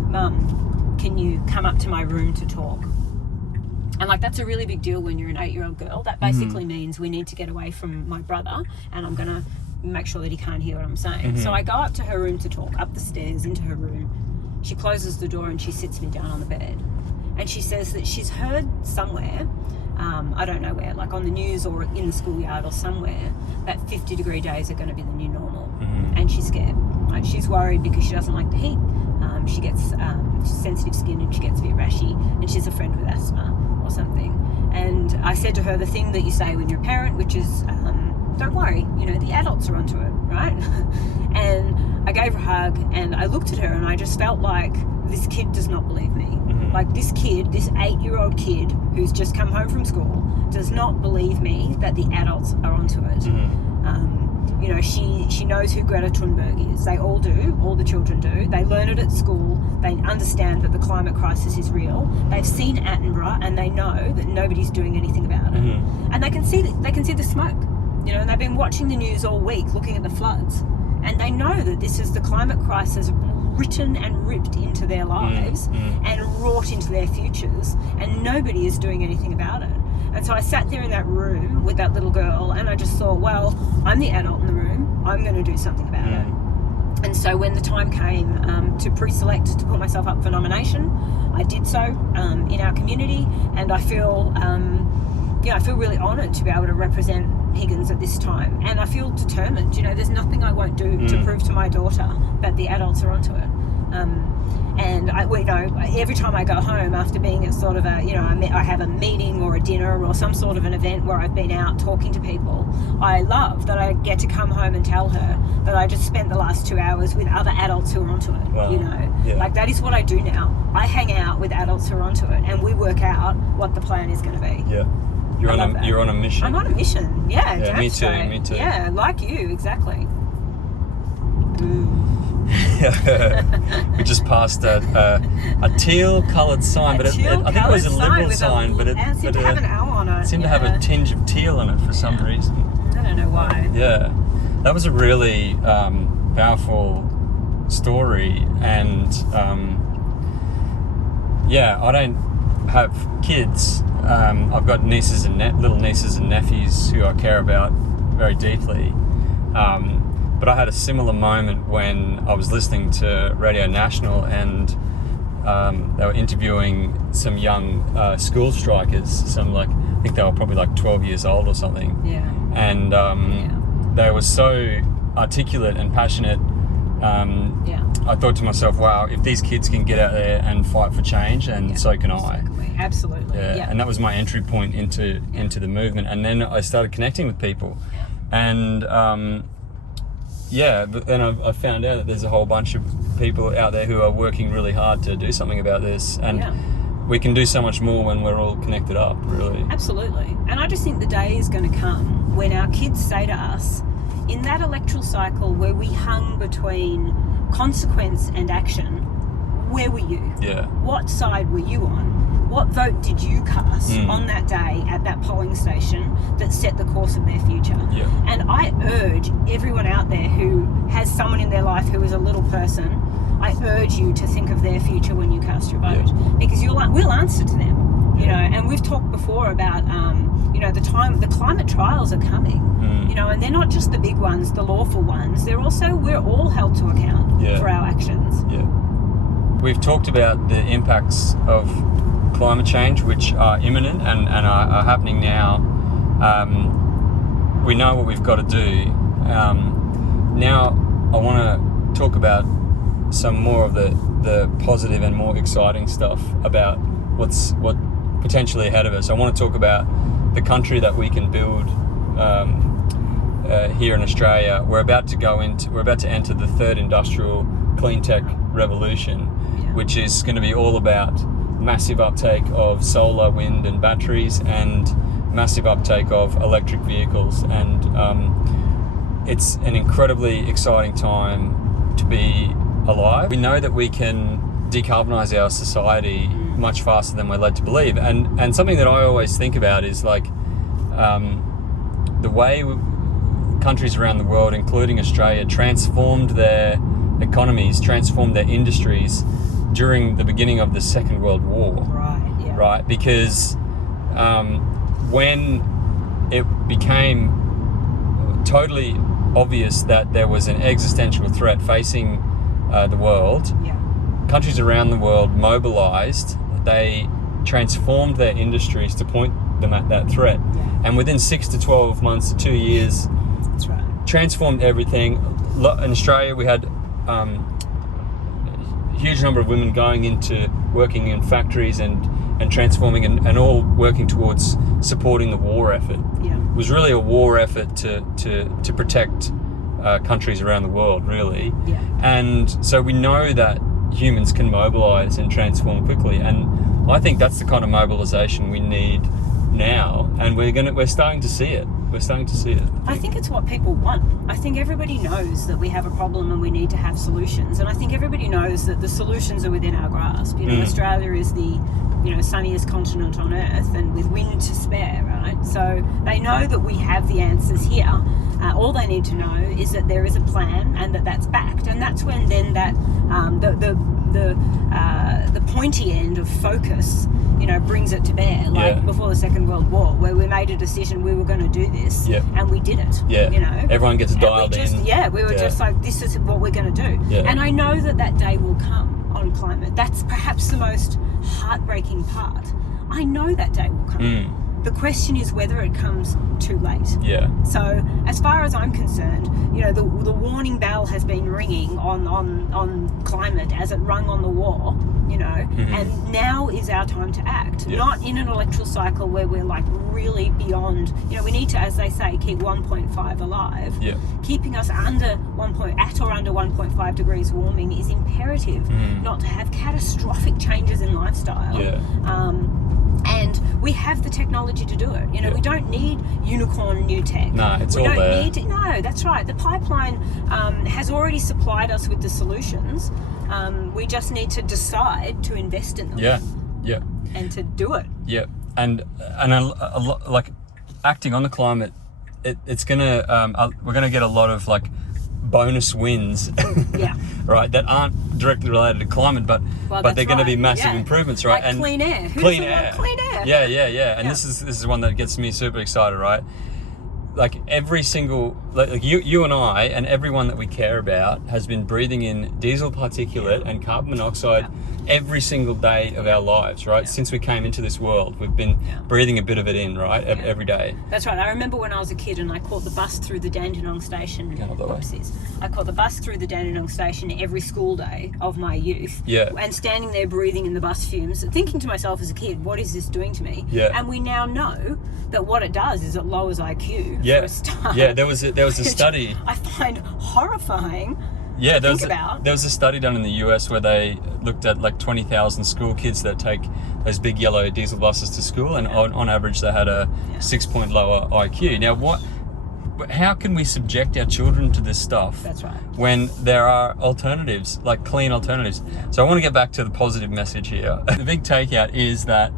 "Mum, can you come up to my room to talk?" And like, that's a really big deal when you're an 8-year-old girl. That basically means we need to get away from my brother, and I'm going to make sure that he can't hear what I'm saying. So I go up to her room to talk, up the stairs into her room. She closes the door and she sits me down on the bed. And she says that she's heard somewhere, I don't know where, like on the news or in the schoolyard or somewhere, that 50-degree days are going to be the new normal. And she's scared. Like, she's worried because she doesn't like the heat. She gets sensitive skin and she gets a bit rashy, and she's a friend with asthma or something. And I said to her the thing that you say when you're a parent, which is, don't worry, you know, the adults are onto it, right? And I gave her a hug and I looked at her and I just felt like this kid does not believe me. Like, this kid, this 8-year-old kid who's just come home from school, does not believe me that the adults are onto it. You know, she knows who Greta Thunberg is. They all do. All the children do. They learn it at school. They understand that the climate crisis is real. They've seen Attenborough and they know that nobody's doing anything about it. And they can see the smoke. You know, and they've been watching the news all week, looking at the floods, and they know that this is the climate crisis written and ripped into their lives and wrought into their futures, and nobody is doing anything about it. And so I sat there in that room with that little girl and I just thought, well, I'm the adult in the room, I'm going to do something about it. And so when the time came to pre-select, to put myself up for nomination, I did so in our community, and I feel really honoured to be able to represent Higgins at this time, and I feel determined. You know, there's nothing I won't do to prove to my daughter that the adults are onto it. And every time I go home after being at sort of I have a meeting or a dinner or some sort of an event where I've been out talking to people, I love that I get to come home and tell her that I just spent the last 2 hours with other adults who are onto it. Wow. Yeah. Like that is what I do now. I hang out with adults who are onto it, and we work out what the plan is going to be. Yeah. You're on a mission. I'm on a mission. Yeah. Yeah, me too. Straight. Me too. Yeah, like you, exactly. We just passed a teal-coloured sign, but I think it was a Liberal sign, but it seemed to have an owl on it. It seemed to have a tinge of teal in it for some reason. I don't know why. Yeah, that was a really powerful story, and I don't have kids. I've got little nieces and nephews who I care about very deeply. But I had a similar moment when I was listening to Radio National, and they were interviewing some young school strikers. I think they were probably like 12 years old or something. Yeah. And they were so articulate and passionate. I thought to myself, wow, if these kids can get out there and fight for change, and so can I. Absolutely. Yeah. And that was my entry point into the movement. And then I started connecting with people. And but then I found out that there's a whole bunch of people out there who are working really hard to do something about this, and we can do so much more when we're all connected up, really. Absolutely. And I just think the day is going to come when our kids say to us, in that electoral cycle where we hung between consequence and action, where were you? Yeah. What side were you on? What vote did you cast on that day at that polling station that set the course of their future? Yeah. And I urge everyone out there who has someone in their life who is a little person, I urge you to think of their future when you cast your vote, because we'll answer to them. And we've talked before about the climate trials are coming. And they're not just the big ones, the lawful ones. We're all held to account for our actions. Yeah. We've talked about the impacts of climate change, which are imminent and are happening now. We know what we've got to do. Now I want to talk about some more of the positive and more exciting stuff about what potentially ahead of us. I want to talk about the country that we can build here in Australia. We're about to enter the third industrial clean tech revolution, which is going to be all about massive uptake of solar, wind and batteries, and massive uptake of electric vehicles. And it's an incredibly exciting time to be alive. We know that we can decarbonise our society much faster than we're led to believe. And something that I always think about is like the way countries around the world, including Australia, transformed their economies, transformed their industries during the beginning of the Second World War. Right? Because when it became totally obvious that there was an existential threat facing the world, countries around the world mobilized. They transformed their industries to point them at that threat. And within 6 to 12 months to 2 years, transformed everything. In Australia, we had a huge number of women going into working in factories and transforming and all working towards supporting the war effort. It was really a war effort to protect countries around the world, really. And so we know that humans can mobilize and transform quickly, and I think that's the kind of mobilization we need now, and we're starting to see it. I think it's what people want. I think everybody knows that we have a problem and we need to have solutions, and I think everybody knows that the solutions are within our grasp. Australia is the sunniest continent on earth, and with wind to spare, right? So they know that we have the answers here. All they need to know is that there is a plan and that's backed, and that's when then that the pointy end of focus, brings it to bear. Like before the Second World War, where we made a decision we were going to do this, and we did it. Everyone gets dialed in. We were just like, this is what we're going to do. And I know that day will come on climate. That's perhaps the most heartbreaking part. I know that day will come. The question is whether it comes too late. Yeah. So as far as I'm concerned, the warning bell has been ringing on climate as it rung on the war, and now is our time to act. Yeah. Not in an electoral cycle where we're like really beyond, we need to, as they say, keep 1.5 alive. Yeah. Keeping us under 1.5 degrees warming is imperative, not to have catastrophic changes in lifestyle. Yeah. And we have the technology to do it. We don't need unicorn new tech. No, it's we all don't there. need to, no, that's right. The pipeline has already supplied us with the solutions. We just need to decide to invest in them. Yeah. Yeah. And to do it. Yeah. And a lot, like acting on the climate, it's gonna we're gonna get a lot of like bonus wins. Yeah. Right, that aren't directly related to climate, but they're going to be massive improvements, right? Like and clean air. Clean air. Clean air. Yeah. And this is one that gets me super excited, right? Like every single, like you and I and everyone that we care about has been breathing in diesel particulate and carbon monoxide every single day of our lives, right? Since we came into this world, we've been breathing a bit of it in, right? Every day. That's right. I remember when I was a kid and I caught the bus through the Dandenong station. I caught the bus through the Dandenong station every school day of my youth. Yeah. And standing there breathing in the bus fumes, thinking to myself as a kid, what is this doing to me? Yeah. And we now know that what it does is it lowers IQ for a start. Yeah, there was a study. I find horrifying. Yeah, there there was a study done in the US where they looked at like 20,000 school kids that take those big yellow diesel buses to school, and on average they had a 6-point lower IQ. Now, how can we subject our children to this stuff? That's right. When there are alternatives, like clean alternatives. Yeah. So I want to get back to the positive message here. The big takeout is that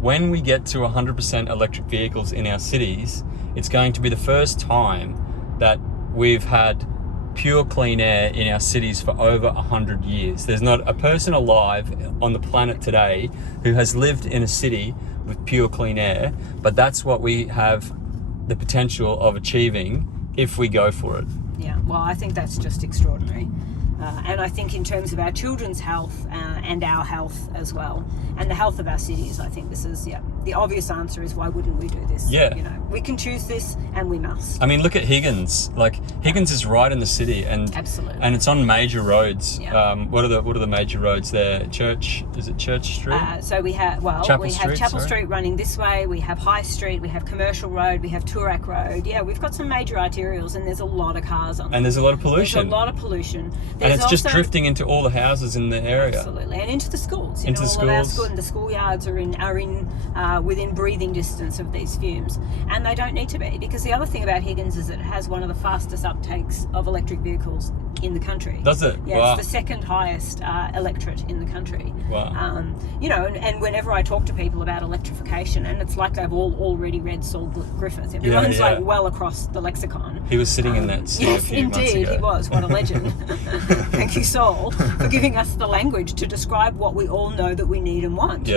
when we get to 100% electric vehicles in our cities, it's going to be the first time that we've had pure clean air in our cities for over 100 years. There's not a person alive on the planet today who has lived in a city with pure clean air, but that's what we have the potential of achieving if we go for it. Yeah, well, I think that's just extraordinary. And I think in terms of our children's health and our health as well, and the health of our cities, I think this is, the obvious answer is why wouldn't we do this? Yeah. We can choose this and we must. I mean, look at Higgins. Like, Higgins is right in the city, and absolutely, and it's on major roads. Yeah. What are the major roads there? Is it Church Street? So we have Chapel Street, Street running this way. We have High Street. We have Commercial Road. We have Toorak Road. Yeah, we've got some major arterials, and there's a lot of cars on them. And there's a lot of pollution. There's a lot of pollution. And it's just drifting into all the houses in the area. Absolutely, and into the schools. Into all of our schools, and the schoolyards are within breathing distance of these fumes, and they don't need to be, because the other thing about Higgins is it has one of the fastest uptakes of electric vehicles in the country. Does it? Yeah, wow. It's the second highest electorate in the country. Wow. And whenever I talk to people about electrification, and it's like they've all already read Saul Griffith. Everyone's like well across the lexicon. He was sitting in that seat a few months ago. Yes, indeed, he was. What a legend. Thank you, Saul, for giving us the language to describe what we all know that we need and want.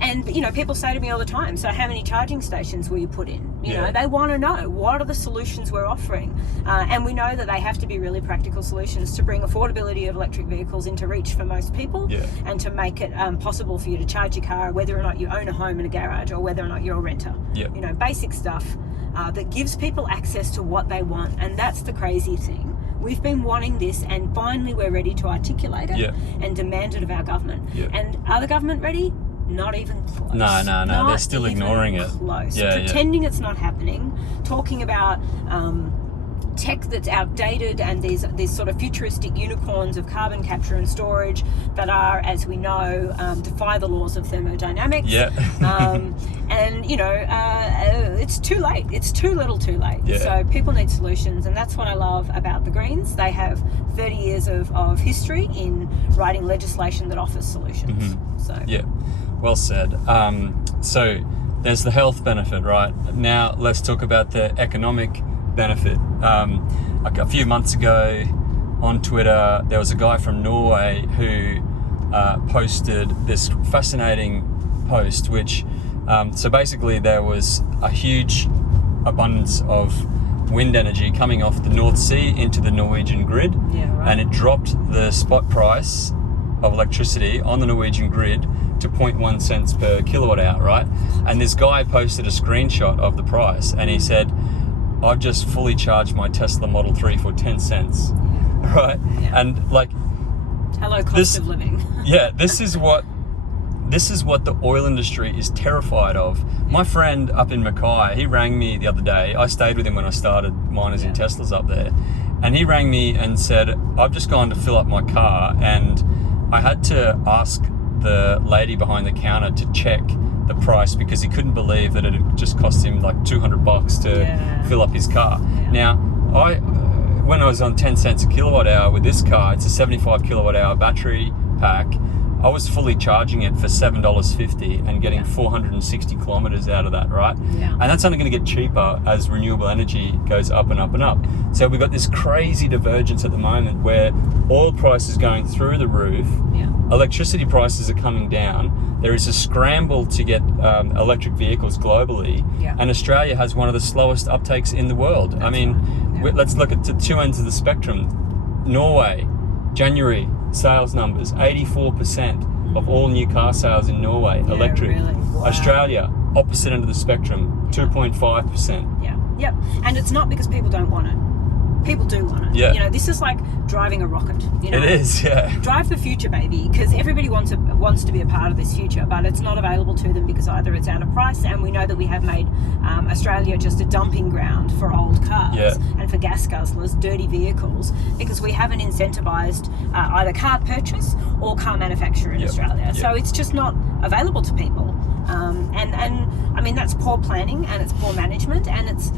And people say to me all the time, so how many charging stations will you put in? They want to know, what are the solutions we're offering? And we know that they have to be really practical solutions to bring affordability of electric vehicles into reach for most people, and to make it possible for you to charge your car, whether or not you own a home and a garage, or whether or not you're a renter. Basic stuff that gives people access to what they want. And that's the crazy thing. We've been wanting this, and finally we're ready to articulate it and demand it of our government. And are the government ready? Not even close. No. They're still ignoring it. Close. Pretending it's not happening. Talking about tech that's outdated, and these sort of futuristic unicorns of carbon capture and storage that are, as we know, defy the laws of thermodynamics. It's too late. It's too little too late. So people need solutions, and that's what I love about the Greens. They have 30 years of history in writing legislation that offers solutions. Well said. So there's the health benefit, right? Now let's talk about the economic benefit. Like a few months ago on Twitter, there was a guy from Norway who posted this fascinating post, which so basically there was a huge abundance of wind energy coming off the North Sea into the Norwegian grid, and it dropped the spot price of electricity on the Norwegian grid to 0.1 cents per kilowatt hour, right? And this guy posted a screenshot of the price, and he said, I've just fully charged my Tesla Model 3 for 10 cents, right? Yeah. And like, hello, cost of living. yeah, this is what the oil industry is terrified of. My friend up in Mackay, he rang me the other day. I stayed with him when I started miners in Teslas up there. And he rang me and said, I've just gone to fill up my car, and I had to ask the lady behind the counter to check the price because he couldn't believe that it had just cost him like $200 to fill up his car. Now, when I was on 10 cents a kilowatt hour with this car, it's a 75 kilowatt hour battery pack. I was fully charging it for $7.50 and getting 460 kilometers out of that, right? Yeah. And that's only going to get cheaper as renewable energy goes up and up and up. So we've got this crazy divergence at the moment where oil price is going through the roof, electricity prices are coming down. There is a scramble to get electric vehicles globally, and Australia has one of the slowest uptakes in the world. That's I mean, let's look at the two ends of the spectrum. Norway, January sales numbers, 84% of all new car sales in Norway, electric. Really? Wow. Australia, opposite end of the spectrum, 2.5%. Yeah, yep. And it's not because people don't want it. People do want it. Yeah. You know, this is like driving a rocket. You know? It is, yeah. Drive the future, baby, because everybody wants to be a part of this future, but it's not available to them because either it's out of price, and we know that we have made Australia just a dumping ground for old cars and for gas guzzlers, dirty vehicles, because we haven't incentivised either car purchase or car manufacture in Australia. So it's just not available to people. And I mean, that's poor planning and it's poor management, and it's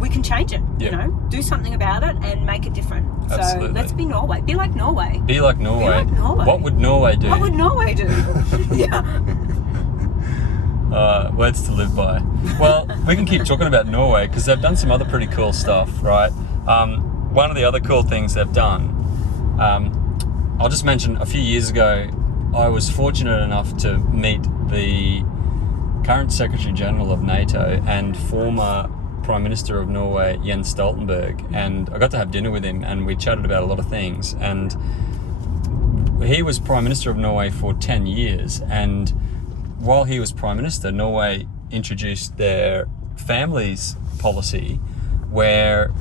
we can change it. You know, do something about it and make it different. Absolutely. So let's be Norway. Be like Norway. Be like Norway. Be like Norway. What would Norway do? What would Norway do? Words to live by. Well, we can keep talking about Norway because they've done some other pretty cool stuff, right? One of the other cool things they've done, I'll just mention a few years ago, I was fortunate enough to meet the current Secretary General of NATO and former Prime Minister of Norway, Jens Stoltenberg, and I got to have dinner with him and we chatted about a lot of things. And he was Prime Minister of Norway for 10 years, and while he was Prime Minister, Norway introduced their families policy where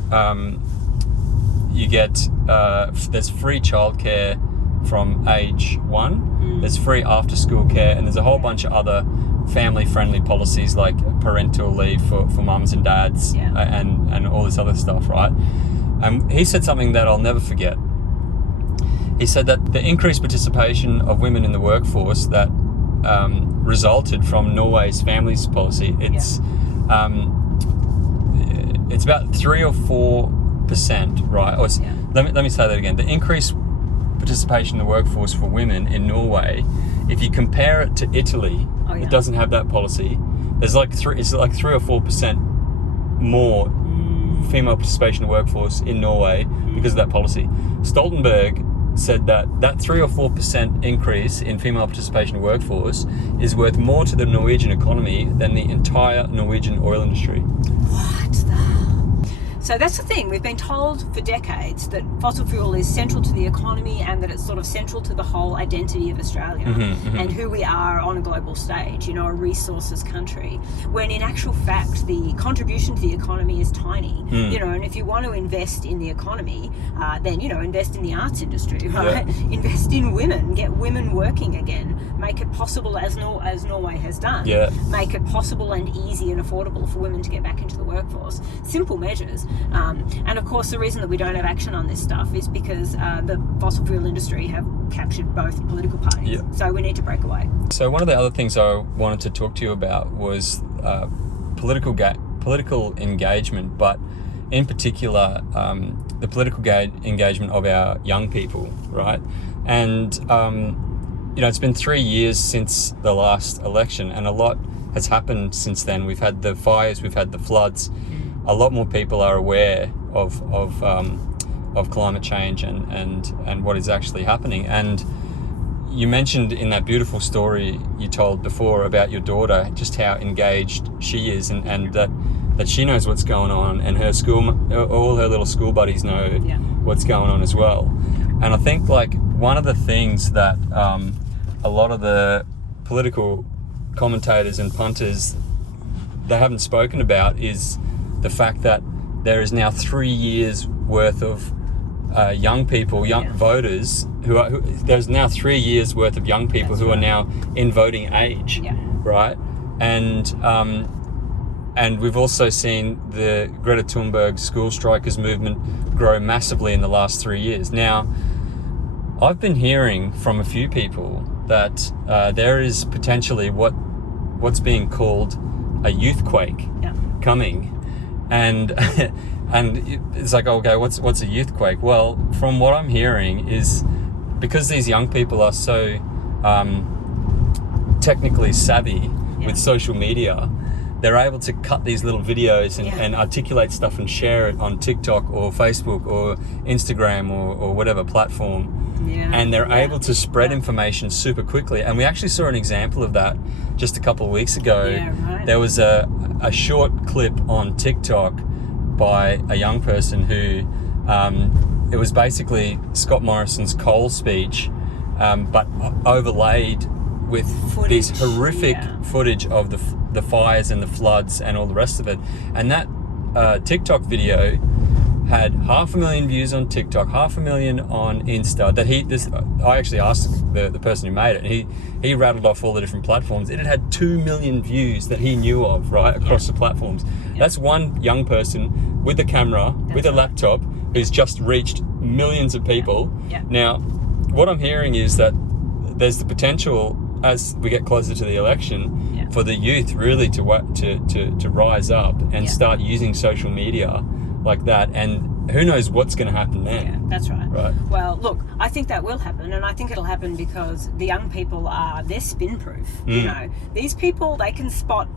you get, there's free childcare from age 1, there's free after school care, and there's a whole bunch of other family friendly policies like parental leave for mums and dads and all this other stuff, right? And he said something that I'll never forget. He said that the increased participation of women in the workforce that resulted from Norway's families policy, it's about 3 or 4%, right? Or let me say that again. The increased participation in the workforce for women in Norway, if you compare it to Italy, it doesn't have that policy. There's like 3 or 4% more female participation in the workforce in Norway because of that policy. Stoltenberg said that 3 or 4% increase in female participation in the workforce is worth more to the Norwegian economy than the entire Norwegian oil industry. What the? So that's the thing. We've been told for decades that fossil fuel is central to the economy and that it's sort of central to the whole identity of Australia and who we are on a global stage, you know, a resources country, when in actual fact the contribution to the economy is tiny, you know, and if you want to invest in the economy, then, you know, invest in the arts industry, right? Invest in women, get women working again, make it possible, as Norway has done, make it possible and easy and affordable for women to get back into the workforce. Simple measures. And of course, the reason that we don't have action on this stuff is because the fossil fuel industry have captured both political parties. So we need to break away. So one of the other things I wanted to talk to you about was political engagement, but in particular, the political engagement of our young people, right? And you know, it's been 3 years since the last election, and a lot has happened since then. We've had the fires, we've had the floods. A lot more people are aware of climate change and what is actually happening. And you mentioned in that beautiful story you told before about your daughter, just how engaged she is, and that she knows what's going on, and her school, all her little school buddies know what's going on as well. And I think like one of the things that a lot of the political commentators and punters, they haven't spoken about is the fact that there is now 3 years worth of young people, voters there's now 3 years worth of young people who are now in voting age, right? And we've also seen the Greta Thunberg school strikers movement grow massively in the last 3 years. Now, I've been hearing from a few people that there is potentially what's being called a youthquake coming, and and it's like, okay, what's a youthquake? Well, from what I'm hearing is because these young people are so technically savvy with social media, they're able to cut these little videos and articulate stuff and share it on TikTok or Facebook or Instagram or whatever platform. And they're able to spread information super quickly. And we actually saw an example of that just a couple of weeks ago. There was a short clip on TikTok by a young person who, it was basically Scott Morrison's Cole speech, but overlaid with this horrific footage of the fires and the floods and all the rest of it. And that TikTok video had 500,000 views on TikTok, 500,000 on Insta. I actually asked the person who made it, and he rattled off all the different platforms. It had 2 million views that he knew of, right, across the platforms. That's one young person with a camera, with a laptop, who's just reached millions of people. Now, what I'm hearing is that there's the potential, as we get closer to the election, for the youth really to rise up and start using social media like that, and who knows what's going to happen then. Yeah, that's right. Well, look, I think that will happen, and I think it'll happen because the young people they're spin proof. You know, these people, they can spot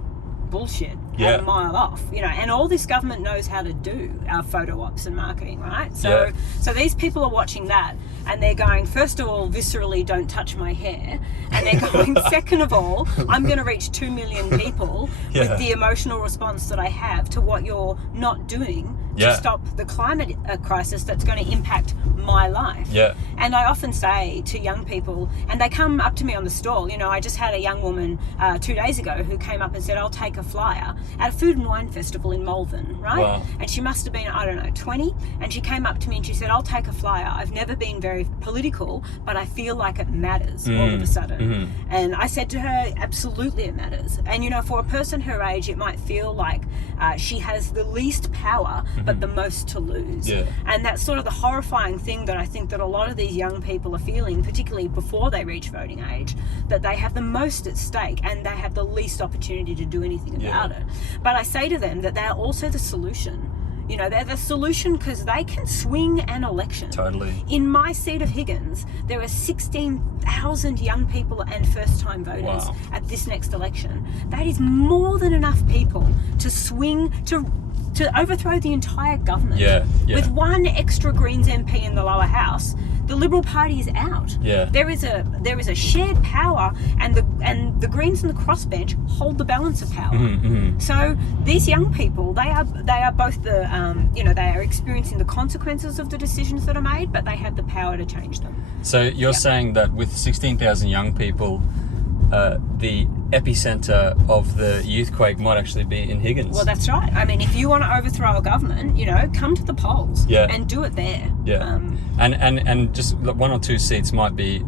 bullshit a mile off, you know, and all this government knows how to do our photo ops and marketing, right? So these people are watching that, and they're going, first of all, viscerally, don't touch my hair, and they're going, second of all, I'm going to reach 2 million people with the emotional response that I have to what you're not doing to stop the climate crisis that's going to impact my life. And I often say to young people, and they come up to me on the stall, you know, I just had a young woman 2 days ago who came up and said, I'll take a flyer at a food and wine festival in Malvern, right? And she must have been, I don't know, 20, and she came up to me and she said, I'll take a flyer. I've never been very political, but I feel like it matters all of a sudden. And I said to her, absolutely it matters. And, you know, for a person her age, it might feel like she has the least power, but the most to lose. And that's sort of the horrifying thing that I think that a lot of these young people are feeling, particularly before they reach voting age, that they have the most at stake and they have the least opportunity to do anything about it. But I say to them that they're also the solution. You know, they're the solution because they can swing an election. Totally. In my seat of Higgins, there are 16,000 young people and first-time voters at this next election. That is more than enough people to swing, to overthrow the entire government. With one extra Greens MP in the lower house, the Liberal Party is out. There is a shared power, and the Greens and the crossbench hold the balance of power. So these young people, they are both the they are experiencing the consequences of the decisions that are made, but they have the power to change them. So you're saying that with 16,000 young people, the epicenter of the youthquake might actually be in Higgins. Well, that's right. I mean, if you want to overthrow a government, you know, come to the polls and do it there. And just 1 or 2 seats might be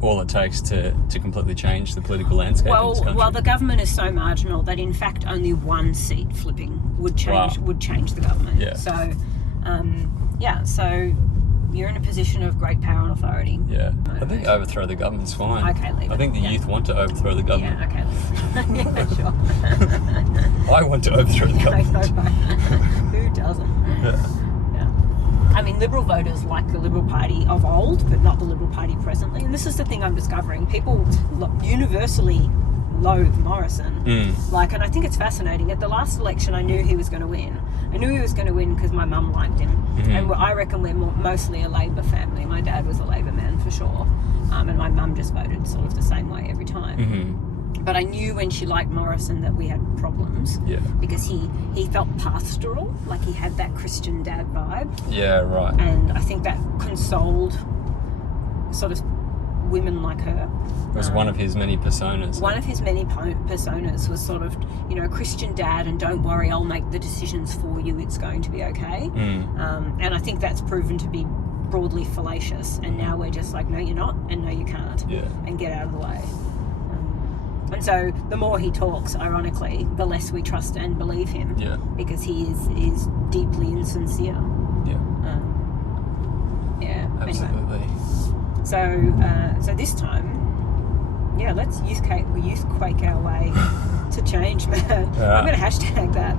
all it takes to completely change the political landscape in this country. Well, the government is so marginal that in fact only 1 seat flipping would change the government. So you're in a position of great power and authority. I think overthrow the government's fine. Okay, leave it. I think the youth want to overthrow the government. Sure. I want to overthrow the government. Who doesn't? I mean, Liberal voters like the Liberal Party of old, but not the Liberal Party presently. And this is the thing I'm discovering. People universally loathe Morrison. And I think it's fascinating. At the last election, I knew he was going to win. I knew he was going to win because my mum liked him. And I reckon we're mostly a Labor family. My dad was a Labor man for sure. And my mum just voted sort of the same way every time. But I knew when she liked Morrison that we had problems. Yeah. Because he felt pastoral, like he had that Christian dad vibe. Yeah, right. And I think that consoled sort of women like her. It was one of his many personas. One of his many personas was sort of, Christian dad, and don't worry, I'll make the decisions for you. It's going to be okay. And I think that's proven to be broadly fallacious. And now we're just like, no, you're not, and no, you can't. Yeah. And get out of the way. And so the more he talks, ironically, the less we trust and believe him. Yeah. Because he is deeply insincere. Yeah. Yeah. Absolutely. Anyway. So this time, let's youthquake our way to change, man. Yeah. I'm going to hashtag that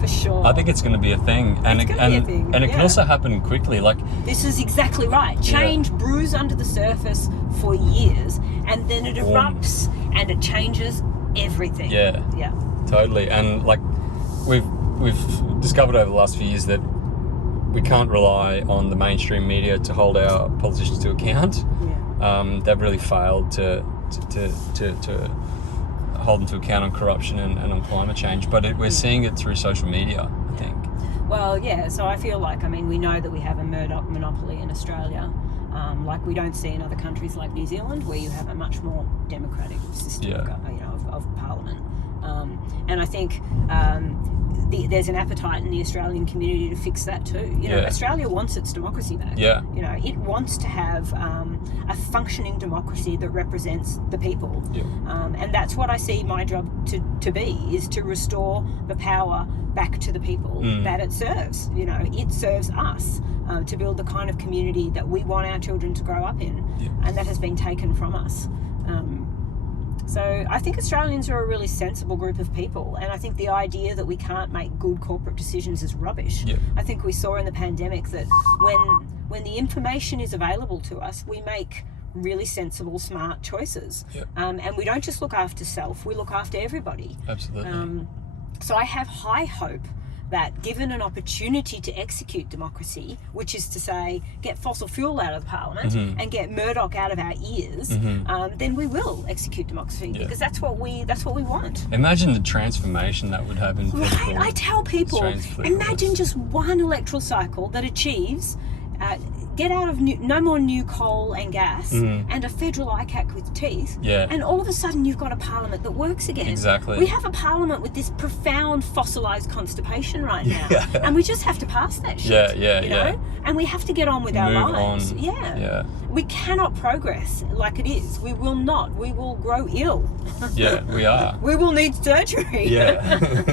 for sure. I think it's going to be a thing, and It's gonna be a thing, and it can yeah. also happen quickly. Like, this is exactly right. Change brews under the surface for years, and then it erupts, and it changes everything. Yeah. Yeah. Totally. And like we've discovered over the last few years that we can't rely on the mainstream media to hold our politicians to account. Yeah. They've really failed to hold them to account on corruption and on climate change. But we're seeing it through social media, I think. Well, yeah. So I feel like, we know that we have a Murdoch monopoly in Australia. Like we don't see in other countries like New Zealand, where you have a much more democratic system of parliament. And I think there's an appetite in the Australian community to fix that too. Australia wants its democracy back. Yeah. It wants to have a functioning democracy that represents the people. Yeah. And that's what I see my job to be, is to restore the power back to the people that it serves. It serves us to build the kind of community that we want our children to grow up in, and that has been taken from us. So I think Australians are a really sensible group of people, and I think the idea that we can't make good corporate decisions is rubbish. Yeah. I think we saw in the pandemic that when the information is available to us, we make really sensible, smart choices. Yeah. And we don't just look after self, we look after everybody. Absolutely. So I have high hope that given an opportunity to execute democracy, which is to say get fossil fuel out of the parliament and get Murdoch out of our ears, then we will execute democracy, because that's what we want. Imagine the transformation that would have in political. Right? I tell people, imagine just one electoral cycle that achieves get out of no more new coal and gas and a federal ICAC with teeth, and all of a sudden you've got a parliament that works again. Exactly. We have a parliament with this profound fossilised constipation right now, and we just have to pass that shit. Yeah. And we have to get on with our lives. Yeah. We cannot progress like it is. We will not. We will grow ill. Yeah, we are. We will need surgery. Yeah.